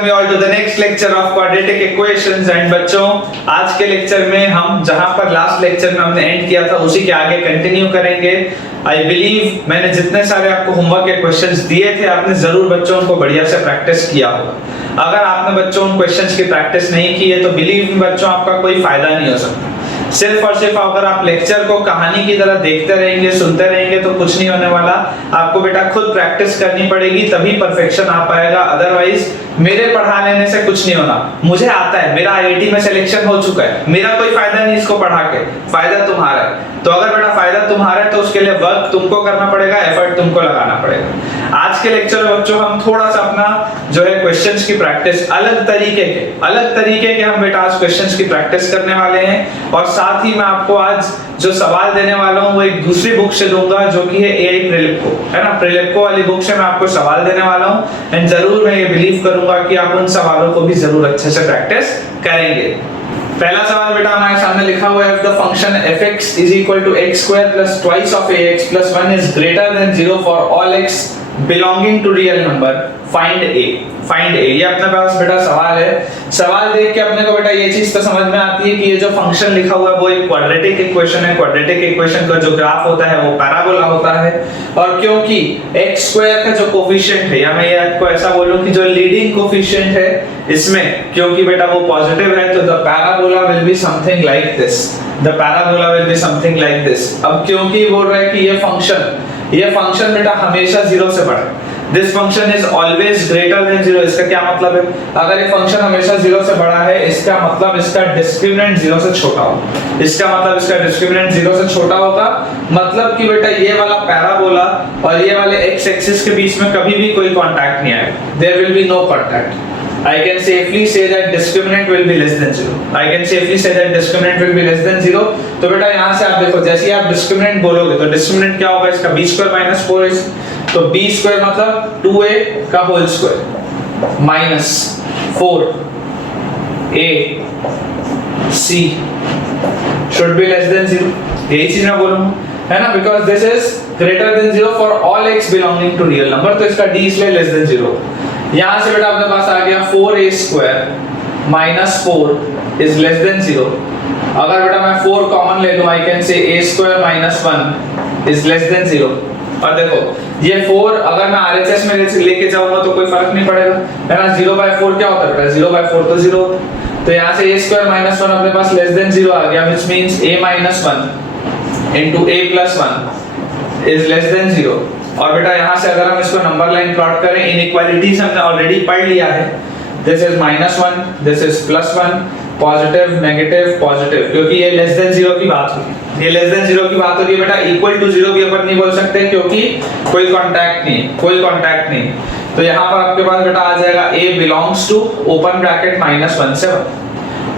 Welcome you all to the next lecture of quadratic equations. And बच्चों, आज के lecture में हम जहां पर लास्ट लेक्चर में हमने एंड किया था उसी के आगे कंटिन्यू करेंगे। आई बिलीव मैंने जितने सारे आपको होमवर्क के क्वेश्चंस दिए थे आपने जरूर बच्चों उनको बढ़िया से प्रैक्टिस किया होगा। अगर आपने बच्चों उन क्वेश्चंस की प्रैक्टिस नहीं की है तो बिलीव मी बच्चों आपका कोई फायदा नहीं हो सकता। सिर्फ और सिर्फ अगर आप लेक्चर को कहानी की तरह देखते रहेंगे, सुनते रहेंगे तो कुछ नहीं होने वाला। आपको बेटा खुद प्रैक्टिस करनी पड़ेगी तभी परफेक्शन आ पाएगा। अदरवाइज मेरे पढ़ा लेने से कुछ नहीं होना। मुझे आता है, मेरा आईआईटी में सिलेक्शन हो चुका है, मेरा कोई फायदा नहीं इसको पढ़ा के, फायदा तुम्हारा है। तो अगर बेटा फायदा तुम्हारा है तो उसके लिए वर्क तुमको करना पड़ेगा, एफर्ट तुमको लगाना पड़ेगा। आज के लेक्चर में बच्चों हम थोड़ा सा अपना जो है क्वेश्चंस की प्रैक्टिस अलग तरीके के हम बेटा आज क्वेश्चंस की प्रैक्टिस करने वाले हैं। और साथ ही मैं आपको आज जो सवाल देने वाला हूं वो एक दूसरी बुक से दूंगा जो कि है एआई प्रिलिप्को, है ना। प्रिलिप्को वाली बुक से मैं आपको सवाल देने वाला हूं एंड जरूर मैं ये बिलीव करूंगा कि आप उन सवालों को भी जरूर अच्छे से प्रैक्टिस करेंगे। पहला सवाल बेटा हमारे सामने लिखा हुआ है, if the function fx is equal to x square plus twice of ax plus 1 is greater than 0 for all x belonging to real number, find a। ये अपने पास बेटा सवाल है। सवाल देख के अपने को बेटा ये चीज तो समझ में आती है कि ये जो फंक्शन लिखा हुआ है वो एक क्वाड्रेटिक इक्वेशन है। क्वाड्रेटिक इक्वेशन का जो ग्राफ होता है वो पैराबोला होता है। और क्योंकि x स्क्वायर का जो कोफिशिएंट है, या मैं ये आपको ऐसा बोलूं कि जो लीडिंग कोफिशिएंट है इसमें, क्योंकि बेटा वो पॉजिटिव है तो the parabola will be something like this. The parabola will be something like this. अब क्योंकि बोल रहा है कि ये फंक्शन बेटा हमेशा 0 से बड़ा है, this function is always greater than 0। इसका क्या मतलब है? अगर ये फंक्शन हमेशा 0 से बड़ा है इसका मतलब इसका डिस्क्रिमिनेंट 0 से छोटा होगा। इसका मतलब इसका डिस्क्रिमिनेंट 0 से छोटा होगा, मतलब कि बेटा ये वाला पैराबोला और ये वाले x एक्सिस के बीच में कभी भी कोई कांटेक्ट नहीं आएगा। There will be no contact. I can safely say that discriminant will be less than 0। तो बेटा यहाँ से आप देखो, जैसे ही आप discriminant बोलोगे तो discriminant क्या होगा? इसका b square minus 4ac। तो b square मतलब 2a का whole square minus 4ac should be less than 0। यही चीज मैं बोलूँगा, है ना, because this is greater than 0 for all x belonging to real number। तो इसका d इसलिए less than 0। यहाँ से बेटा अपने पास आ गया 4a square minus 4 is less than 0। अगर बेटा मैं 4 कॉमन ले लूं, I can say a square minus 1 is less than 0। और देखो ये 4 अगर मैं RHS में लेके जाऊंगा तो कोई फर्क नहीं पड़ेगा, है ना। 0/4 क्या होता है बेटा? 0/4 तो 0। तो यहाँ से a square minus 1 अपने पास less than 0 आ गया, which means a minus 1 into a plus 1 is less than 0। और बेटा यहाँ से अगर हम इसको नंबर लाइन प्लॉट करें, इनइक्वालिटीज हमने ऑलरेडी पढ़ लिया है। This is -1, this is +1, positive negative positive, क्योंकि ये लेस देन 0 की बात हो रही है। ये लेस देन 0 की बात हो रही है बेटा। इक्वल टू 0 भी अपन नहीं बोल सकते क्योंकि कोई कांटेक्ट नहीं। तो यहाँ पर आपके पास बेटा आ जाएगा a belongs to open bracket -1 से 1।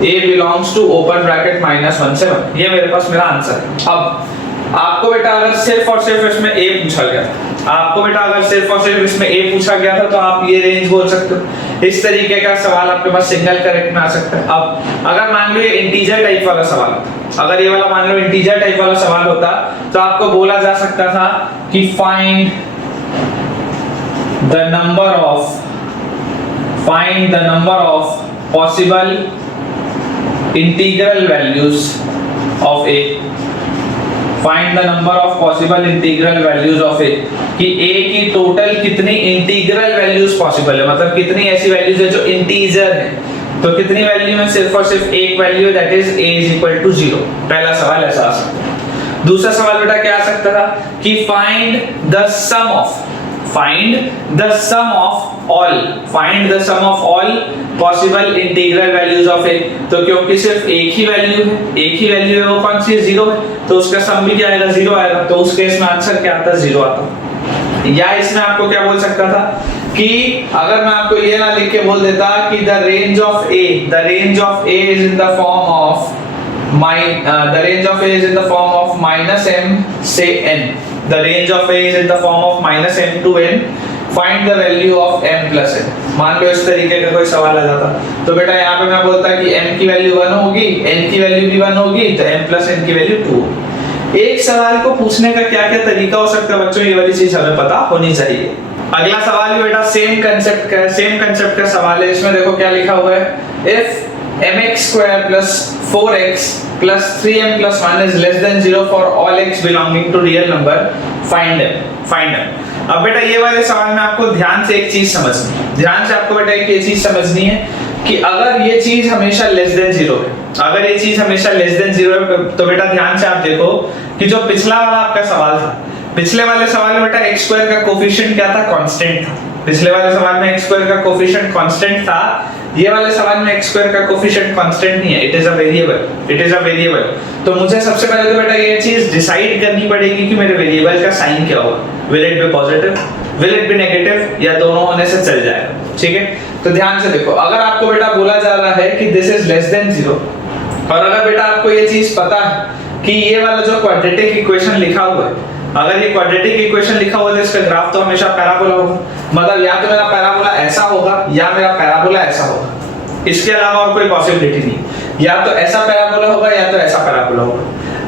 a belongs to open bracket -1 से 1। ये मेरे पास मेरा आंसर है। अब आपको बेटा अगर सिर्फ और सिर्फ इसमें a पूछा गया था तो आप ये रेंज बोल सकते हो। इस तरीके का सवाल आपके पास सिंगल करेक्ट में आ सकता है। अब अगर मान लो ये इंटीजर टाइप वाला सवाल होता, अगर ये वाला मान लो इंटीजर टाइप वाला सवाल होता तो आपको बोला जा सकता था कि find the number of possible integral values of a। Find the number of possible integral values of a, कि a की टोटल कितनी इंटीग्रल वैल्यूज पॉसिबल है, मतलब कितनी ऐसी वैल्यूज है जो इंटीजर है। तो कितनी वैल्यू में सिर्फ और सिर्फ एक वैल्यू है, that is a is equal to 0। पहला सवाल ऐसा आ सकता है। दूसरा सवाल बेटा क्या आ सकता था कि find the sum of all possible integral values of a। तो क्योंकि सिर्फ एक ही वैल्यू है वो कौन सी है? 0 है, तो उसका सम भी क्या आएगा? 0 आएगा। तो उस केस में आंसर क्या आता है? 0 आता। या इसमें आपको क्या बोल सकता था कि अगर मैं आपको ये ना लिख के बोल देता कि the range of a is in the form of -m से n। The range of a is in the form of -m to n। Find the value of m plus n। मान लो इस तरीके का कोई सवाल आ जाता तो बेटा यहाँ पे मैं बोलता कि m की वैल्यू 1 होगी, n की वैल्यू भी 1 होगी, तो m plus n की वैल्यू 2। एक सवाल को पूछने का क्या क्या तरीका हो सकता है बच्चों, ये वाली चीज हमें पता होनी चाहिए। अगला सवाल भी बेटा सेम कंसेप्ट का सवाल है। इसमें देखो क्या लिखा हुआ है, if mx square plus 4x plus 3m plus 1 is less than 0 for all x belonging to real number, find m। अब बेटा ये वाले सवाल में आपको ध्यान से एक चीज समझनी है, ध्यान से आपको बेटा एक ये चीज समझनी है कि अगर ये चीज हमेशा लेस देन 0 है, अगर ये चीज हमेशा लेस देन 0 है, तो बेटा ध्यान से आप देखो कि जो पिछला वाला आपका सवाल था, पिछले वाले सवाल में बेटा x स्क्वायर का कोफिशिएंट क्या था, कांस्टेंट था। पिछले वाले सवाल में x स्क्वायर का कोफिशिएंट कांस्टेंट था, ये वाले सवाल में x स्क्वायर का कोफिशिएंट कांस्टेंट नहीं है, इट इज अ वेरिएबल। तो मुझे सबसे पहले तो बेटा ये चीज डिसाइड करनी पड़ेगी कि मेरे वेरिएबल का साइन क्या होगा, will it be positive, will it be negative, या दोनों होने से चल जाएगा। ठीक है, तो ध्यान से देखो, अगर आपको बेटा बोला जा रहा है कि दिस इज लेस देन 0, और अगर बेटा आपको ये चीज पता है कि ये वाला जो क्वाड्रेटिक इक्वेशन लिखा हुआ है, अगर ये क्वाड्रेटिक इक्वेशन लिखा हुआ है तो इसका ग्राफ तो हमेशा पैराबोला होगा, मतलब या तो मेरा पैराबोला ऐसा होगा या मेरा पैराबोला ऐसा होगा, इसके अलावा और कोई पॉसिबिलिटी नहीं, या तो ऐसा पैराबोला होगा या तो ऐसा पैराबोला होगा।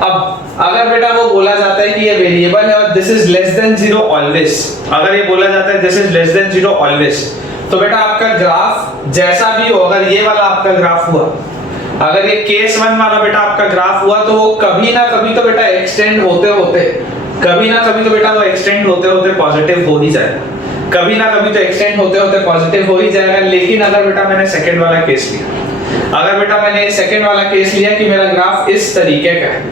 अब अगर बेटा वो बोला जाता है कि ये वेरिएबल है और this is less than 0 always, अगर ये बोला जाता है this is less than 0 always, तो बेटा आपका ग्राफ जैसा भी हो, अगर ये वाला आपका ग्राफ हुआ, अगर ये केस 1 वाला बेटा आपका ग्राफ हुआ, तो वो कभी ना कभी तो बेटा एक्सटेंड होते होते, कभी ना कभी तो बेटा वो एक्सटेंड होते होते पॉजिटिव हो ही जाएगा, कभी ना कभी तो एक्सटेंड होते होते पॉजिटिव हो ही जाएगा। लेकिन अगर बेटा मैंने सेकंड वाला केस लिया, अगर बेटा मैंने सेकंड वाला केस लिया कि मेरा ग्राफ इस तरीके का है,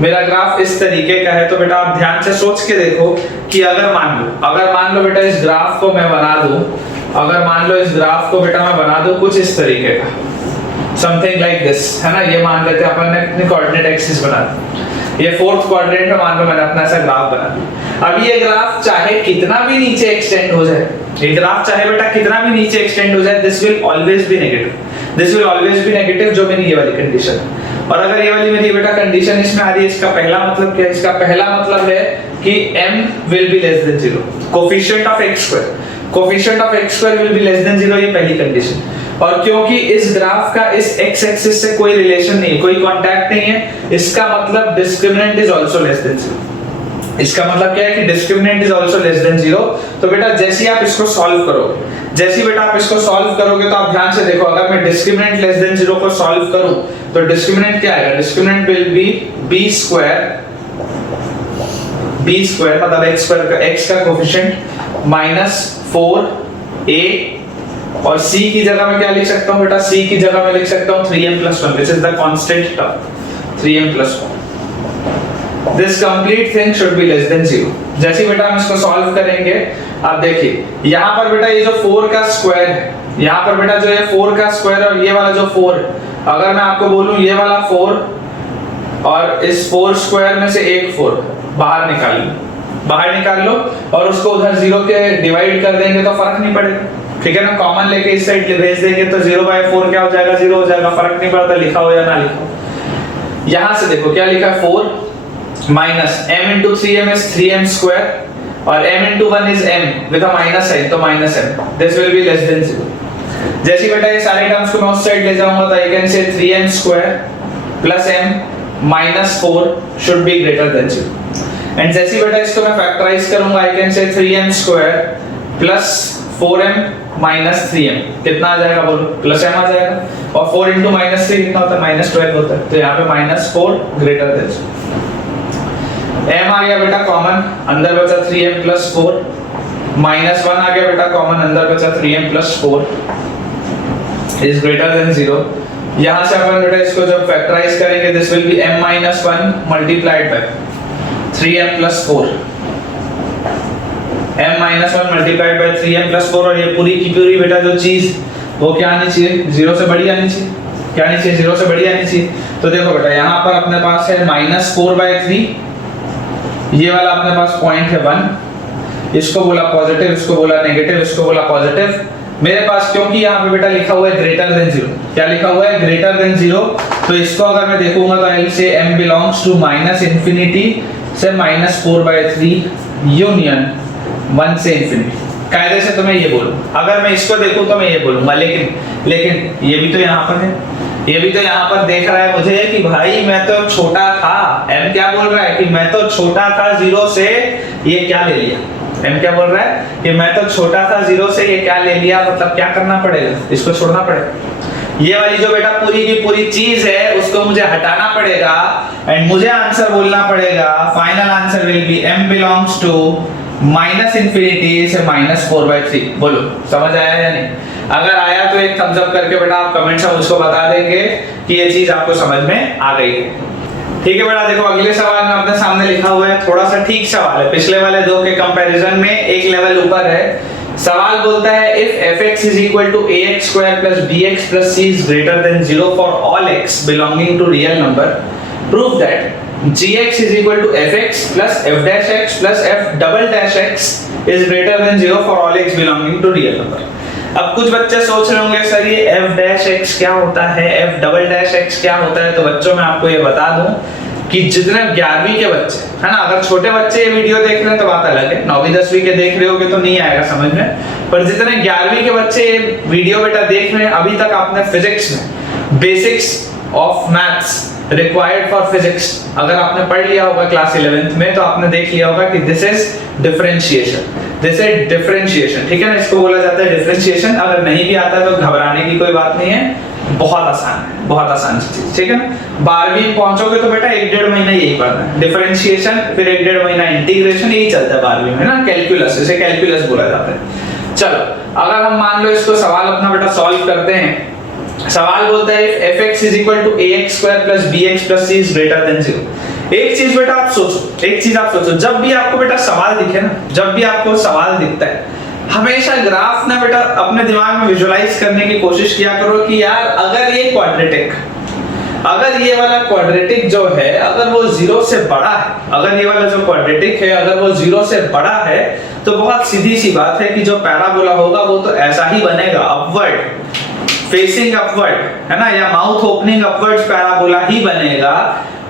मेरा ग्राफ इस तरीके का है, तो बेटा आप ध्यान से सोच के देखो कि अगर मान लो बेटा इस ग्राफ को मैं बना दूं, अगर मान लो इस ग्राफ को बेटा मैं बना दूं कुछ इस तरीके का, समथिंग लाइक दिस, है ना, ये मान लेते हैं अपन ने अपनी कोऑर्डिनेट एक्सिस बना दी, ये फोर्थ क्वाड्रेंट में मान लो मैंने अपना ऐसा ग्राफ बना दिया। अब ये ग्राफ चाहे कितना भी नीचे एक्सटेंड हो जाए, ये ग्राफ चाहे बेटा कितना भी नीचे एक्सटेंड हो जाए, this will always be negative, this will always be negative, जो मेरी ये वाली कंडीशन है। और अगर ये वाली मेरी बेटा कंडीशन इसमें आ रही है, इसका पहला मतलब क्या है, इसका पहला मतलब है कि m will be less than 0, coefficient of x square will be less than 0, ये पहली कंडीशन। और क्योंकि इस ग्राफ का इस x एक्सिस से कोई रिलेशन नहीं है, कोई कांटेक्ट नहीं है, इसका मतलब discriminant is also less than 0। इसका मतलब क्या है कि discriminant is also less than 0। तो बेटा जैसे आप इसको सॉल्व करोगे, जैसे बेटा आप इसको सॉल्व करोगे, तो आप ध्यान से देखो, अगर मैं डिस्क्रिमिनेंट लेस देन 0 को सॉल्व करूं तो डिस्क्रिमिनेंट क्या आएगा, discriminant will be b square मतलब x का कोफिशिएंट माइनस 4a, और c की जगह में क्या लिख सकता हूं बेटा, c की जगह में लिख सकता हूं 3m+1, which is the constant term, 3m+1। This complete thing should be less than 0। जैसे बेटा हम इसको सॉल्व करेंगे, आप देखिए यहाँ पर बेटा ये जो 4 का स्क्वायर है, यहाँ पर बेटा जो ये 4 का स्क्वायर और ये वाला जो 4, अगर मैं आपको बोलूं ये वाला 4 और इस 4 स्क्वायर में से एक 4 बाहर निकाल लो और उसको उधर 0 के डिवाइड कर देंगे तो फर्क नहीं पड़ेगा, ठीक है ना, कॉमन लेके इस साइड भेज देंगे तो 0/4 क्या हो जाएगा, 0 हो जाएगा, फर्क नहीं पड़ता लिखा हो या ना लिखा हो। यहां से देखो क्या लिखा है, 4 minus m into 3m is 3m square और m into 1 is m with a minus sign, तो minus m, this will be less than 0। जैसे बेटा ये सारे टर्म्स को मैं उस साइड ले जाऊंगा तो I can say 3m square plus m minus 4 should be greater than 0। And जैसे बेटा इसको मैं फैक्टराइज करूंगा, I can say 3m square plus 4m minus 3m, कितना आ जाएगा बोलो, प्लस m आ जाएगा, और 4 into minus 3 कितना होता है, -12 होता है, तो यहाँ पे -4 greater than 0। m आ गया बेटा कॉमन, अंदर बचा 3m plus 4, -1 आ गया बेटा कॉमन, अंदर बचा 3m plus 4 is greater than 0। यहाँ से अपन बेटा इसको जब फैक्टराइज करेंगे, this will be m minus 1 multiplied by 3m plus 4, m minus 1 multiplied by 3m plus 4, और ये पूरी की पूरी बेटा जो चीज वो क्या आनी चाहिए, 0 से बड़ी आनी चाहिए, क्या आनी चाहिए, 0 से बड़ी आनी चाहिए। तो देखो बेटा यहाँ पर अपने पास है -4/3, ये वाला अपने पास पॉइंट है 1, इसको बोला पॉजिटिव, इसको बोला नेगेटिव, इसको बोला पॉजिटिव। मेरे पास क्योंकि यहाँ पे बेटा लिखा हुआ है ग्रेटर देन 0, क्या लिखा हुआ है, ग्रेटर देन 0, तो इसको अगर मैं देखूंगा तो I will say m belongs to -infinity से -4/3 यूनियन 1 से इंफिनिटी। कायदे से तो मैं ये बोलूं, अगर मैं इसको देखूं तो मैं ये बोलूंगा, लेकिन ये भी तो यहाँ पर है, ये भी तो यहाँ पर देख रहा है मुझे कि भाई मैं तो छोटा था, m क्या बोल रहा है कि मैं तो छोटा था 0 से, ये क्या ले लिया, m क्या बोल रहा है कि मैं तो छोटा था 0 से, ये क्या ले लिया, मतलब क्या करना पड़ेगा, इसको छोड़ना पड़ेगा। ये वाली जो बेटा पूरी की पूरी चीज है उसको मुझे हटाना पड़ेगा एंड मुझे आंसर बोलना पड़ेगा, final answer will be m belongs to -infinity से -4/3। बोलो समझ आया या नहीं? अगर आया तो एक थम्स अप करके बेटा आप कमेंट्स में मुझको बता देंगे कि ये चीज आपको समझ में आ गई है। ठीक है बेटा, देखो अगले सवाल में अपने सामने लिखा हुआ है, थोड़ा सा ठीक सवाल है, पिछले वाले दो के कंपैरिजन में एक लेवल ऊपर है। सवाल बोलता है if fx is equal to ax square plus bx plus c is greater than 0 for all x belonging to real number, prove that gx is equal to fx plus f dash x plus f double dash x is greater than 0 for all x belonging to real number। अब कुछ बच्चे सोच रहे होंगे sir ये f dash x क्या होता है, f double dash x क्या होता है। तो बच्चों मैं आपको ये बता दूं कि जितने 11वीं के बच्चे है ना, अगर छोटे बच्चे ये वीडियो देख रहे हैं तो बात अलग है, 9वीं 10वीं के देख रहे होगे तो नहीं आएगा समझ में, पर जितने 11वीं के बच्चे ये वीडियो बेटा देख रहे हैं, अभी तक आपने फिजिक्स में basics of maths required for physics अगर आपने पढ़ लिया होगा क्लास 11th में, तो आपने देख लिया होगा कि this is differentiation, this is differentiation. ठीक है ना, इसको बोला जाता है डिफरेंशिएशन। अगर नहीं भी आता तो घबराने की कोई बात नहीं है, बहुत आसान है, बहुत आसान चीज। ठीक है ना, 12वीं पहुंचोगे तो बेटा 1-1.5 महीना यही पढ़ना है, डिफरेंशिएशन, फिर 1-1.5 महीना इंटीग्रेशन, यही चलता है 12वीं में ना, कैलकुलस, इसे कैलकुलस बोला जाता है। चलो अगर हम मान लो इसको सवाल अपना बेटा सॉल्व करते हैं। सवाल बोलता है if fx is equal to ax square plus bx plus c is greater than 0। एक चीज बेटा आप सोचो, एक चीज आप सोचो, जब भी आपको बेटा सवाल दिखे ना, जब भी आपको सवाल दिखता है, हमेशा ग्राफ ना बेटा अपने दिमाग में विजुअलाइज करने की कोशिश किया करो कि यार अगर ये क्वाड्रेटिक, अगर ये वाला क्वाड्रेटिक जो है अगर वो 0 से बड़ा है, अगर ये वाला जो क्वाड्रेटिक है अगर वो 0 से बड़ा है, तो बहुत सीधी सी बात है कि जो पैराबोला होगा वो तो ऐसा ही बनेगा, अपवर्ड फेसिंग अपवर्ड है ना, या माउथ ओपनिंग अपवर्ड्स पैराबोला ही बनेगा।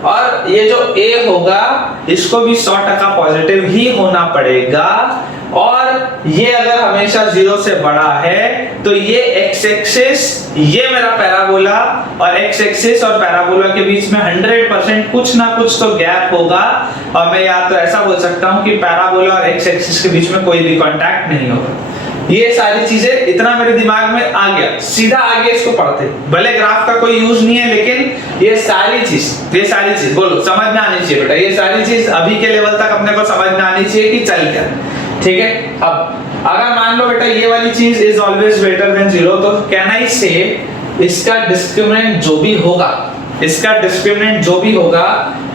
और ये जो a होगा इसको भी 100% पॉजिटिव ही होना पड़ेगा। और ये अगर हमेशा 0 से बड़ा है तो ये x एक्सिस, ये मेरा पैराबोला, और x एक्सिस और पैराबोला के बीच में 100% कुछ ना कुछ तो गैप होगा। और मैं या तो ऐसा बोल सकता हूं कि पैराबोला और x एक्सिस के बीच में कोई भी कांटेक्ट नहीं होगा। ये सारी चीजें इतना मेरे दिमाग में आ गया, सीधा आगे इसको पढ़ते, भले ग्राफ का कोई यूज नहीं है, लेकिन ये सारी चीज बोलो समझ में आनी चाहिए बेटा, ये सारी चीज अभी के लेवल तक अपने को समझ में आनी चाहिए कि चल क्या। ठीक है, अब अगर मान लो बेटा ये वाली चीज इज ऑलवेज ग्रेटर देन 0, तो कैन आई से इसका डिस्क्रिमिनेंट जो भी होगा, इसका डिस्क्रिमिनेंट जो भी होगा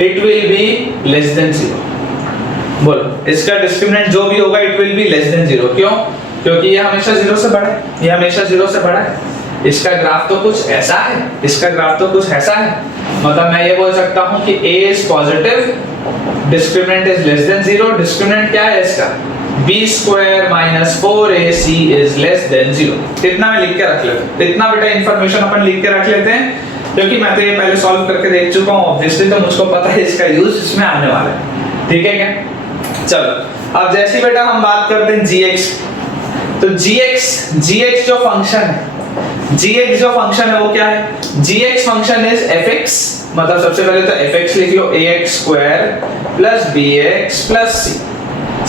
it will be less than 0। बोलो इसका डिस्क्रिमिनेंट जो भी होगा it will be less than 0। क्यों? क्योंकि ये हमेशा 0 से बड़ा है, ये हमेशा 0 से बड़ा है। इसका ग्राफ तो कुछ ऐसा है, इसका ग्राफ तो कुछ ऐसा है, मतलब मैं ये बोल सकता हूं कि a is positive, discriminant is less than 0। Discriminant क्या है इसका? b square minus 4ac is less than 0। इतना मैं लिख के रख लेता हूं, इतना बेटा इंफॉर्मेशन अपन लिख के रख लेते हैं, क्योंकि मैं तो ये पहले सॉल्व करके देख चुका हूं ऑब्वियसली, तो मुझको पता है इसका यूज इसमें आने वाला है। ठीक है क्या? चलो अब जैसे बेटा हम बात करते हैं gx, तो gx जो फंक्शन है, gx जो फंक्शन है वो क्या है? gx फंक्शन इज fx, मतलब सबसे पहले तो fx लिख लो, ax square plus bx plus c,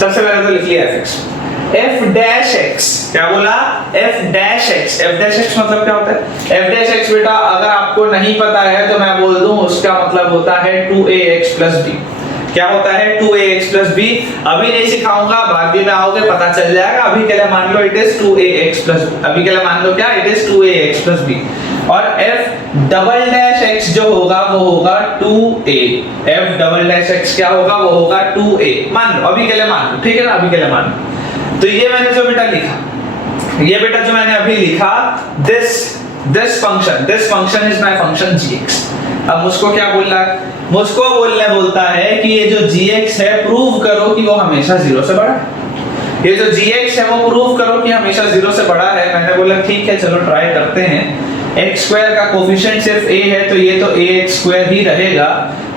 सबसे पहले तो लिख लिया fx। f डैश x क्या बोला? f dash x, f dash x मतलब क्या होता है? f डैश x बेटा अगर आपको नहीं पता है तो मैं बोल दूं, उसका मतलब होता है 2ax प्लस b। क्या होता है? 2ax plus b। अभी नहीं सिखाऊंगा, बाद में आओगे पता चल जाएगा। अभी के लिए मान लो it is 2ax plus b, अभी के लिए मान लो क्या, it is 2ax plus b। और f डबल डैश x जो होगा वो होगा 2a, f double dash x क्या होगा? वो होगा 2a। मान लो, अभी के लिए मान लो, ठीक है ना, अभी के लिए मान लो। तो ये मैंने जो बेटा लिखा, ये बेटा जो मैंने अभी लिखा, this function is my function gx। अब मुझको क्या बोलना है? मुझको बोलता है कि ये जो gx है प्रूव करो कि वो हमेशा 0 से बड़ा है। ये जो gx है वो प्रूव करो कि हमेशा 0 से बड़ा है। मैंने बोला ठीक है चलो ट्राई करते हैं। x स्क्वायर का कोफिशिएंट सिर्फ a है तो ये तो ax स्क्वायर ही रहेगा,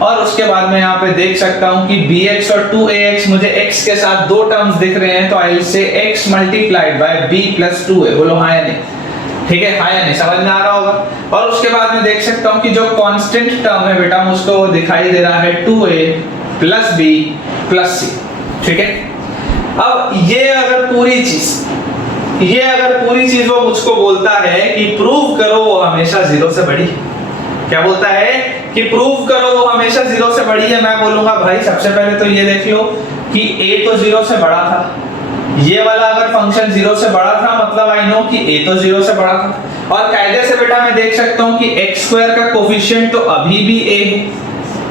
और उसके बाद मैं यहाँ पे देख सकता हूँ कि bx और 2ax, मुझे x के साथ दो टर्म्स दिख रहे हैं, तो आई विल से x multiplied by b plus 2a। बोलो हाँ या नहीं? ठीक है, हाँ या नहीं, समझ में आ रहा होगा। और उसके बाद मैं देख सकता हूँ कि जो कांस्टेंट टर्म है बेटा मुझको वो दिखाई दे रहा है 2a plus b plus c, ठीक है। अब ये अगर पूरी चीज वो मुझको बोलता है कि प्रूव करो वो हमेशा 0 से बड़ी है। क्या बोलता है कि प्रूव करो वो हमेशा 0 से बड़ी है। मैं बोलूंगा भाई सबसे पहले तो ये देख लो कि a तो 0 से बड़ा था, ये वाला अगर फंक्शन 0 से बड़ा था मतलब आई नो कि a तो 0 से बड़ा था। और कायदे से बेटा मैं देख सकता हूं कि x स्क्वायर का कोफिशिएंट तो अभी भी a है,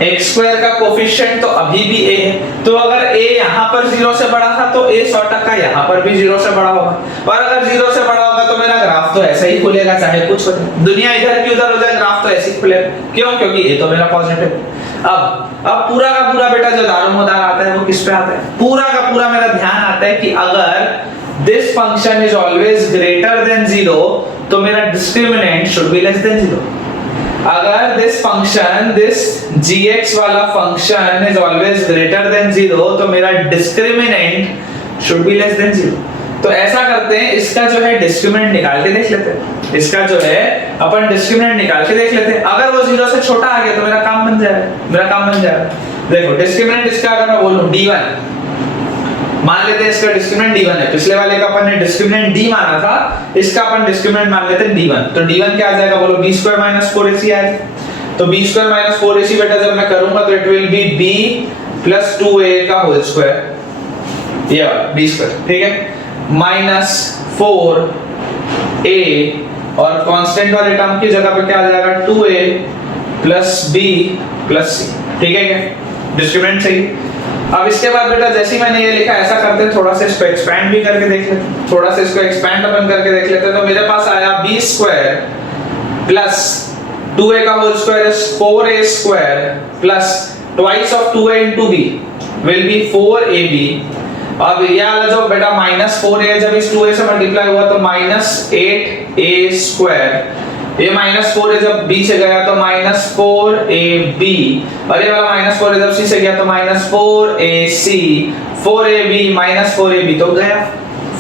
x स्क्वायर का कोफिशिएंट तो अभी भी a है। तो अगर a यहां पर 0 से बड़ा था तो a 100% यहां पर भी 0 से बड़ा होगा। और अगर 0 से बड़ा होगा तो मेरा ग्राफ तो ऐसे ही खुलेगा, चाहे कुछ हो जाए, दुनिया इधर की उधर हो जाए, ग्राफ तो ऐसे ही खुलेगा। क्यों? क्योंकि a तो मेरा पॉजिटिव। अब पूरा का पूरा बेटा जो दारोमदार आता है वो किस पे आता है? पूरा का पूरा मेरा ध्यान आता है कि अगर this function is always greater than 0 तो मेरा discriminant should be less than 0। अगर दिस फंक्शन दिस gx वाला function is always greater than 0 तो मेरा discriminant should be less than 0। तो ऐसा करते हैं, इसका जो है डिस्क्रिमिनेंट निकाल के देख लेते हैं। इसका जो है अपन डिस्क्रिमिनेंट निकाल के देख लेते हैं। अगर वो 0 से छोटा आ गया तो मेरा काम बन जाएगा। देखो डिस्क्रिमिनेंट इसका अगर मैं बोलूं d1, मान लेते हैं इसका डिस्क्रिमिनेंट d1 है। पिछले वाले का अपन ने डिस्क्रिमिनेंट d माना था, इसका अपन डिस्क्रिमिनेंट मान लेते हैं d1। तो d1 क्या आ जाएगा बोलो? b स्क्वायर माइनस 4ac आएगा। तो b स्क्वायर माइनस 4ac बेटा जब मैं करूंगा तो it will be b plus 2a का होल स्क्वायर, ये b स्क्वायर, ठीक है, माइनस 4a और कांस्टेंट वाले टर्म की जगह पे क्या आ जाएगा? 2a plus b plus c, ठीक है क्या? डिस्क्रिमिनेंट सही। अब इसके बाद बेटा जैसे मैंने ये लिखा ऐसा करते हैं, थोड़ा सा इसको एक्सपैंड भी करके देख लेते हैं, थोड़ा सा इसको एक्सपैंड अपन करके देख लेते हैं। तो मेरे पास आया b स्क्वायर प्लस 2a का whole square is 4a square plus twice of 2a into b will be 4ab। अब ये वाला जो बेटा माइनस 4a जब इस 2a से मल्टीप्लाई हुआ तो माइनस 8a स्क्वायर, ये माइनस 4a जब b से गया तो माइनस 4ab, और ये वाला माइनस 4a जब c से गया तो minus 4ac, 4ab minus 4ab तो गया,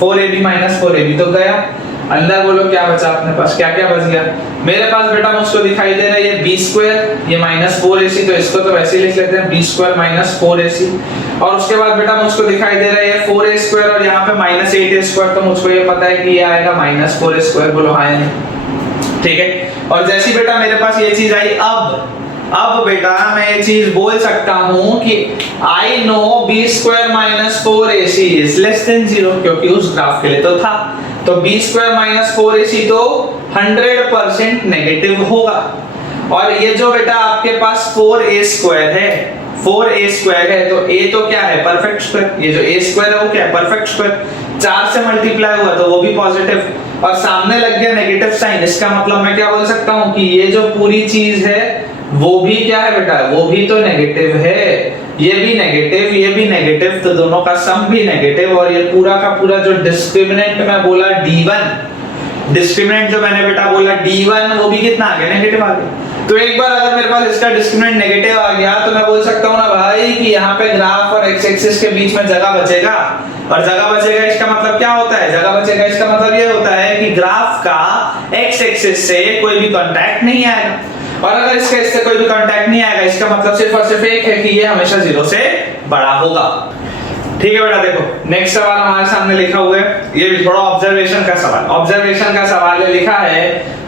4ab माइनस 4ab तो गया। अंदर बोलो क्या बचा अपने पास? क्या क्या बच गया मेरे पास बेटा? मुझको दिखाई दे रहा है ये b स्क्वायर, ये माइनस 4ac, तो इसको तो वैसे ही लिख लेते हैं b स्क्वायर माइनस 4ac। और उसके बाद बेटा मुझको दिखाई दे रहा है ये 4a स्क्वायर और यहाँ पे माइनस 8a स्क्वायर, तो मुझको ये पता है कि ये आएगा माइनस 4a स्क्वायर। बोलो हाँ या नहीं? ठीक है। और जैसी बेटा मेरे पास ये चीज आई, अब बेटा मैं ये चीज बोल सकता हूँ कि I know b square minus 4ac is less than 0, क्योंकि उस ग्राफ के लिए तो था। तो b स्क्वायर माइनस 4ac तो 100% नेगेटिव होगा। और ये जो बेटा आपके पास 4a स्क्वायर है, 4a स्क्वायर है, तो a तो क्या है? Perfect square. ये जो a स्क्वायर है वो क्या है? Perfect square. 4 से मल्टीप्लाई हुआ तो वो भी पॉजिटिव और सामने लग गया नेगेटिव साइन। इसका मतलब मैं क्या बोल सकता हूँ कि ये जो पूरी चीज है वो भी क्या है बेटा? वो भी तो नेगेटिव है। ये भी नेगेटिव, ये भी नेगेटिव, तो दोनों का सम भी नेगेटिव। और ये पूरा का पूरा जो डिस्क्रिमिनेंट मैं बोला d1, डिस्क्रिमिनेंट जो मैंने बेटा बोला d1, वो भी कितना आ गया? नेगेटिव आ गया। तो एक बार अगर मेरे पास इसका डिस्क्रिमिनेंट नेगेटिव आ गया तो मैं बोल सकता हूँ ना भाई कि यहाँ पे ग्राफ और एक्स एक्सिस के बीच में जगह बचेगा। और जगह बचेगा इसका मतलब क्या होता है? जगह बचेगा इसका मतलब ये होता है कि ग्राफ का एक्स एक्सिस से कोई भी कांटेक्ट नहीं आएगा। और अगर इससे कोई भी कांटेक्ट नहीं आएगा इसका मतलब सिर्फ और सिर्फ एक है कि ये हमेशा 0 से बड़ा होगा। ठीक है बेटा, देखो नेक्स्ट सवाल हमारे सामने लिखा हुआ है, ये भी थोड़ा ऑब्जर्वेशन का सवाल है। लिखा है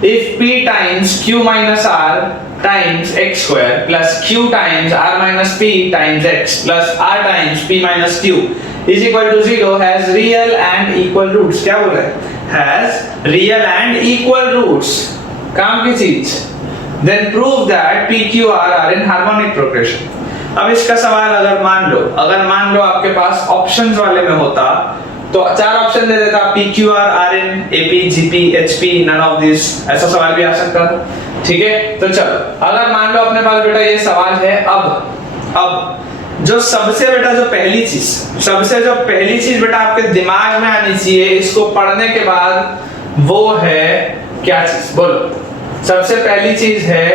if p times q minus r times x square plus q times r minus p times x plus r times p minus q is equal to 0 has real and equal roots. क्या बोल रहा है? Has real and equal roots, काम की चीज। Then prove that p q r are in harmonic progression। अब इसका सवाल अगर मान लो आपके पास ऑप्शंस वाले में होता तो 4 ऑप्शन दे देता, p q r r in a p g p h p none of this, ऐसा सवाल भी आ सकता था। ठीक है, तो चलो अगर मान लो अपने पास बेटा ये सवाल है। अब जो सबसे पहली चीज बेटा आपके दिमाग में आनी चाहिए इसको पढ़ने के बाद, वो है क्या चीज? बोलो। सबसे पहली चीज है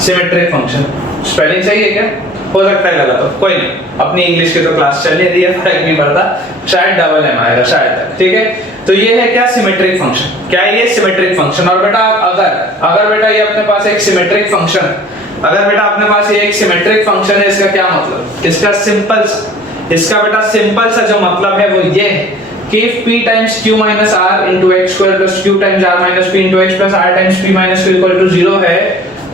सिमेट्रिक फंक्शन। स्पेलिंग सही है क्या? हो सकता है गलत हो, कोई नहीं, अपनी इंग्लिश की तो क्लास चल ही रही है, फर्क नहीं पड़ता, शायद डबल एम आएगा शायद तक, ठीक है। तो ये है क्या, सिमेट्रिक फंक्शन। क्या है ये, सिमेट्रिक फंक्शन। और बेटा अगर बेटा ये अपने पास एक सिमेट्रिक फंक्शन, अगर बेटा अपने पास ये एक सिमेट्रिक फंक्शन है, इसका क्या मतलब, इसका बेटा सिंपल सा जो मतलब है वो ये है कि if p times q minus r into x square plus q times r minus p into x plus r times p minus q equal to 0 है,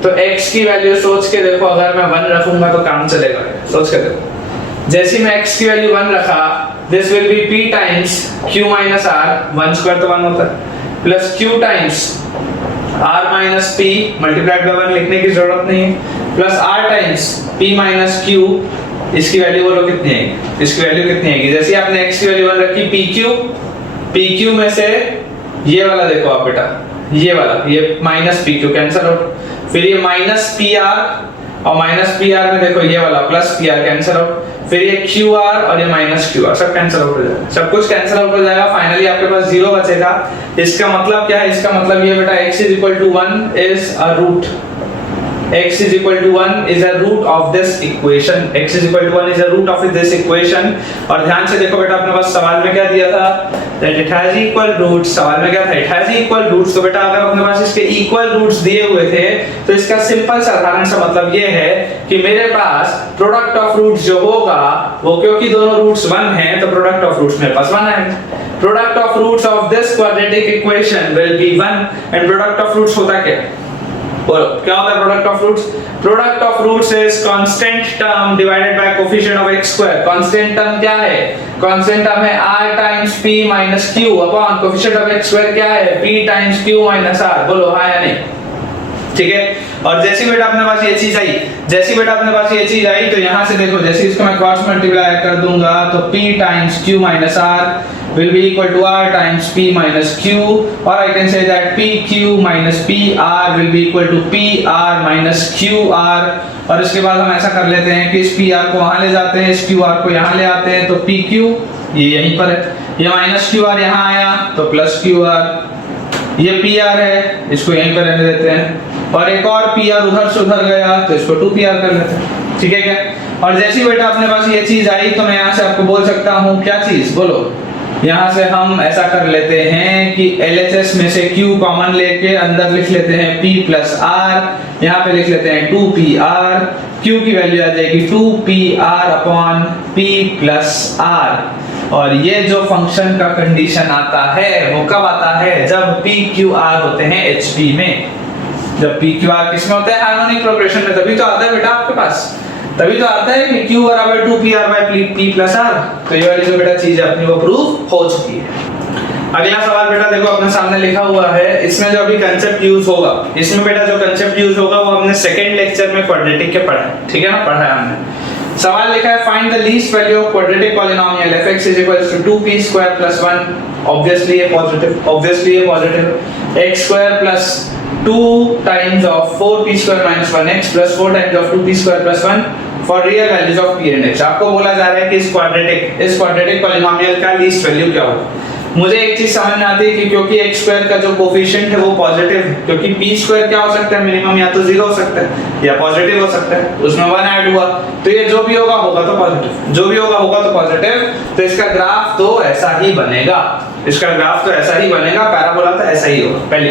तो x की वैल्यू सोच के देखो, अगर मैं 1 रखूंगा तो काम चलेगा, सोच के देखो। जैसे मैं x की वैल्यू 1 रखा, this will be p times q minus r, 1 square तो 1 होता है, plus q times r minus p multiplied by 1 लिखने की जरूरत नहीं है, plus r times p minus q, इसकी वैल्यू बोलो कितनी आएगी, इसकी वैल्यू कितनी आएगी। जैसे आपने x की वैल्यू 1 रखी, pq में से ये वाला देखो आप बेटा, ये वाला, ये माइनस pq कैंसिल आउट, फिर ये माइनस pr और माइनस pr में देखो ये वाला प्लस pr कैंसिल आउट, फिर ये qr और ये माइनस qr सब कैंसिल आउट हो जाएगा, सब कुछ कैंसिल आउट हो जाएगा, फाइनली आपके पास 0 बचेगा। इसका मतलब क्या है, इसका मतलब ये बेटा x is equal to 1 is a root, x is equal to 1 is a root of this equation, x is equal to 1 is a root of this equation। और ध्यान से देखो बेटा, अपने पास सवाल में क्या दिया था, that it has equal roots, सवाल में क्या था, it has equal roots। तो बेटा अगर अपने पास इसके equal roots दिए हुए थे, तो इसका सिंपल साधारण सा मतलब ये है कि मेरे पास प्रोडक्ट ऑफ रूट्स जो होगा वो, क्योंकि दोनों रूट्स 1 हैं, तो प्रोडक्ट ऑफ रूट्स मेरे पास 1 है। Product of roots of this quadratic equation will be 1, and product of roots होता क्या, बोलो क्या होता है product of roots. Product of roots is constant term divided by coefficient of x square. Constant term क्या है, कांस्टेंट टर्म है r times p minus q upon coefficient of x square क्या है, p times q minus r। बोलो हां या नहीं, ठीक है। और जैसी बेटा अपने पास ये चीज आई, तो यहां से देखो, जैसे इसको मैं क्रॉस मल्टीप्लाई कर दूंगा, तो p times q minus r will be equal to r times p minus q, or I can say that pq minus pr will be equal to pr minus qr। और इसके बाद हम ऐसा कर लेते हैं कि इस pr को वहां ले जाते हैं, इस qr को यहां ले आते हैं, तो pq ये यहीं पर है, ये माइनस qr यहां आया तो प्लस qr, ये pr है, इसको यहीं पर रहने देते हैं, और एक और pr उधर से उधर गया तो इसको 2pr कर लेते हैं, ठीक है क्या। और जैसी बेटा अपने पास ये चीज आई, तो मैं यहां से आपको बोल सकता हूं क्या चीज, बोलो, यहाँ से हम ऐसा कर लेते हैं कि LHS में से Q कॉमन लेके अंदर लिख लेते हैं P प्लस R, यहाँ पे लिख लेते हैं 2PR, Q की वैल्यू आ जाएगी 2PR upon P plus R। और ये जो फंक्शन का कंडीशन आता है वो कब आता है, जब PQR होते हैं HP में। जब PQR किसमें होते हैं, हार्मोनिक प्रोग्रेशन में, तभी तो आता है बेटा आपके पास, तभी तो आता है कि Q बराबर 2PR bye P plus R। तो ये वाली जो बेटा चीज है अपनी वो प्रूव हो चुकी है। अगला सवाल बेटा देखो अपने सामने लिखा हुआ है, इसमें जो अभी कंसेप्ट यूज होगा, इसमें बेटा जो कंसेप्ट यूज होगा वो हमने सेकंड लेक्चर में क्वाड्रेटिक के पढ़ा है, ठीक है ना, पढ़ा है हमने। सवाल लिखा है find the least value of quadratic polynomial fx is equal to 2p square plus 1, obviously ये positive, x square plus 2 times of 4p square minus 1x plus 4 times of 2p square plus 1 for real values of p and x। आपको बोला जा रहा है कि इस quadratic polynomial का least value क्या होगा। मुझे एक चीज समझ में आती है कि क्योंकि x स्क्वायर का जो कोफिशिएंट है वो पॉजिटिव है, क्योंकि p स्क्वायर क्या हो सकता है, मिनिमम या तो 0 हो सकता है या पॉजिटिव हो सकता है, उसमें 1 ऐड हुआ, तो ये जो भी होगा तो पॉजिटिव, जो भी होगा तो पॉजिटिव। तो इसका ग्राफ तो ऐसा ही बनेगा, पैराबोला तो ऐसा ही होगा पहली।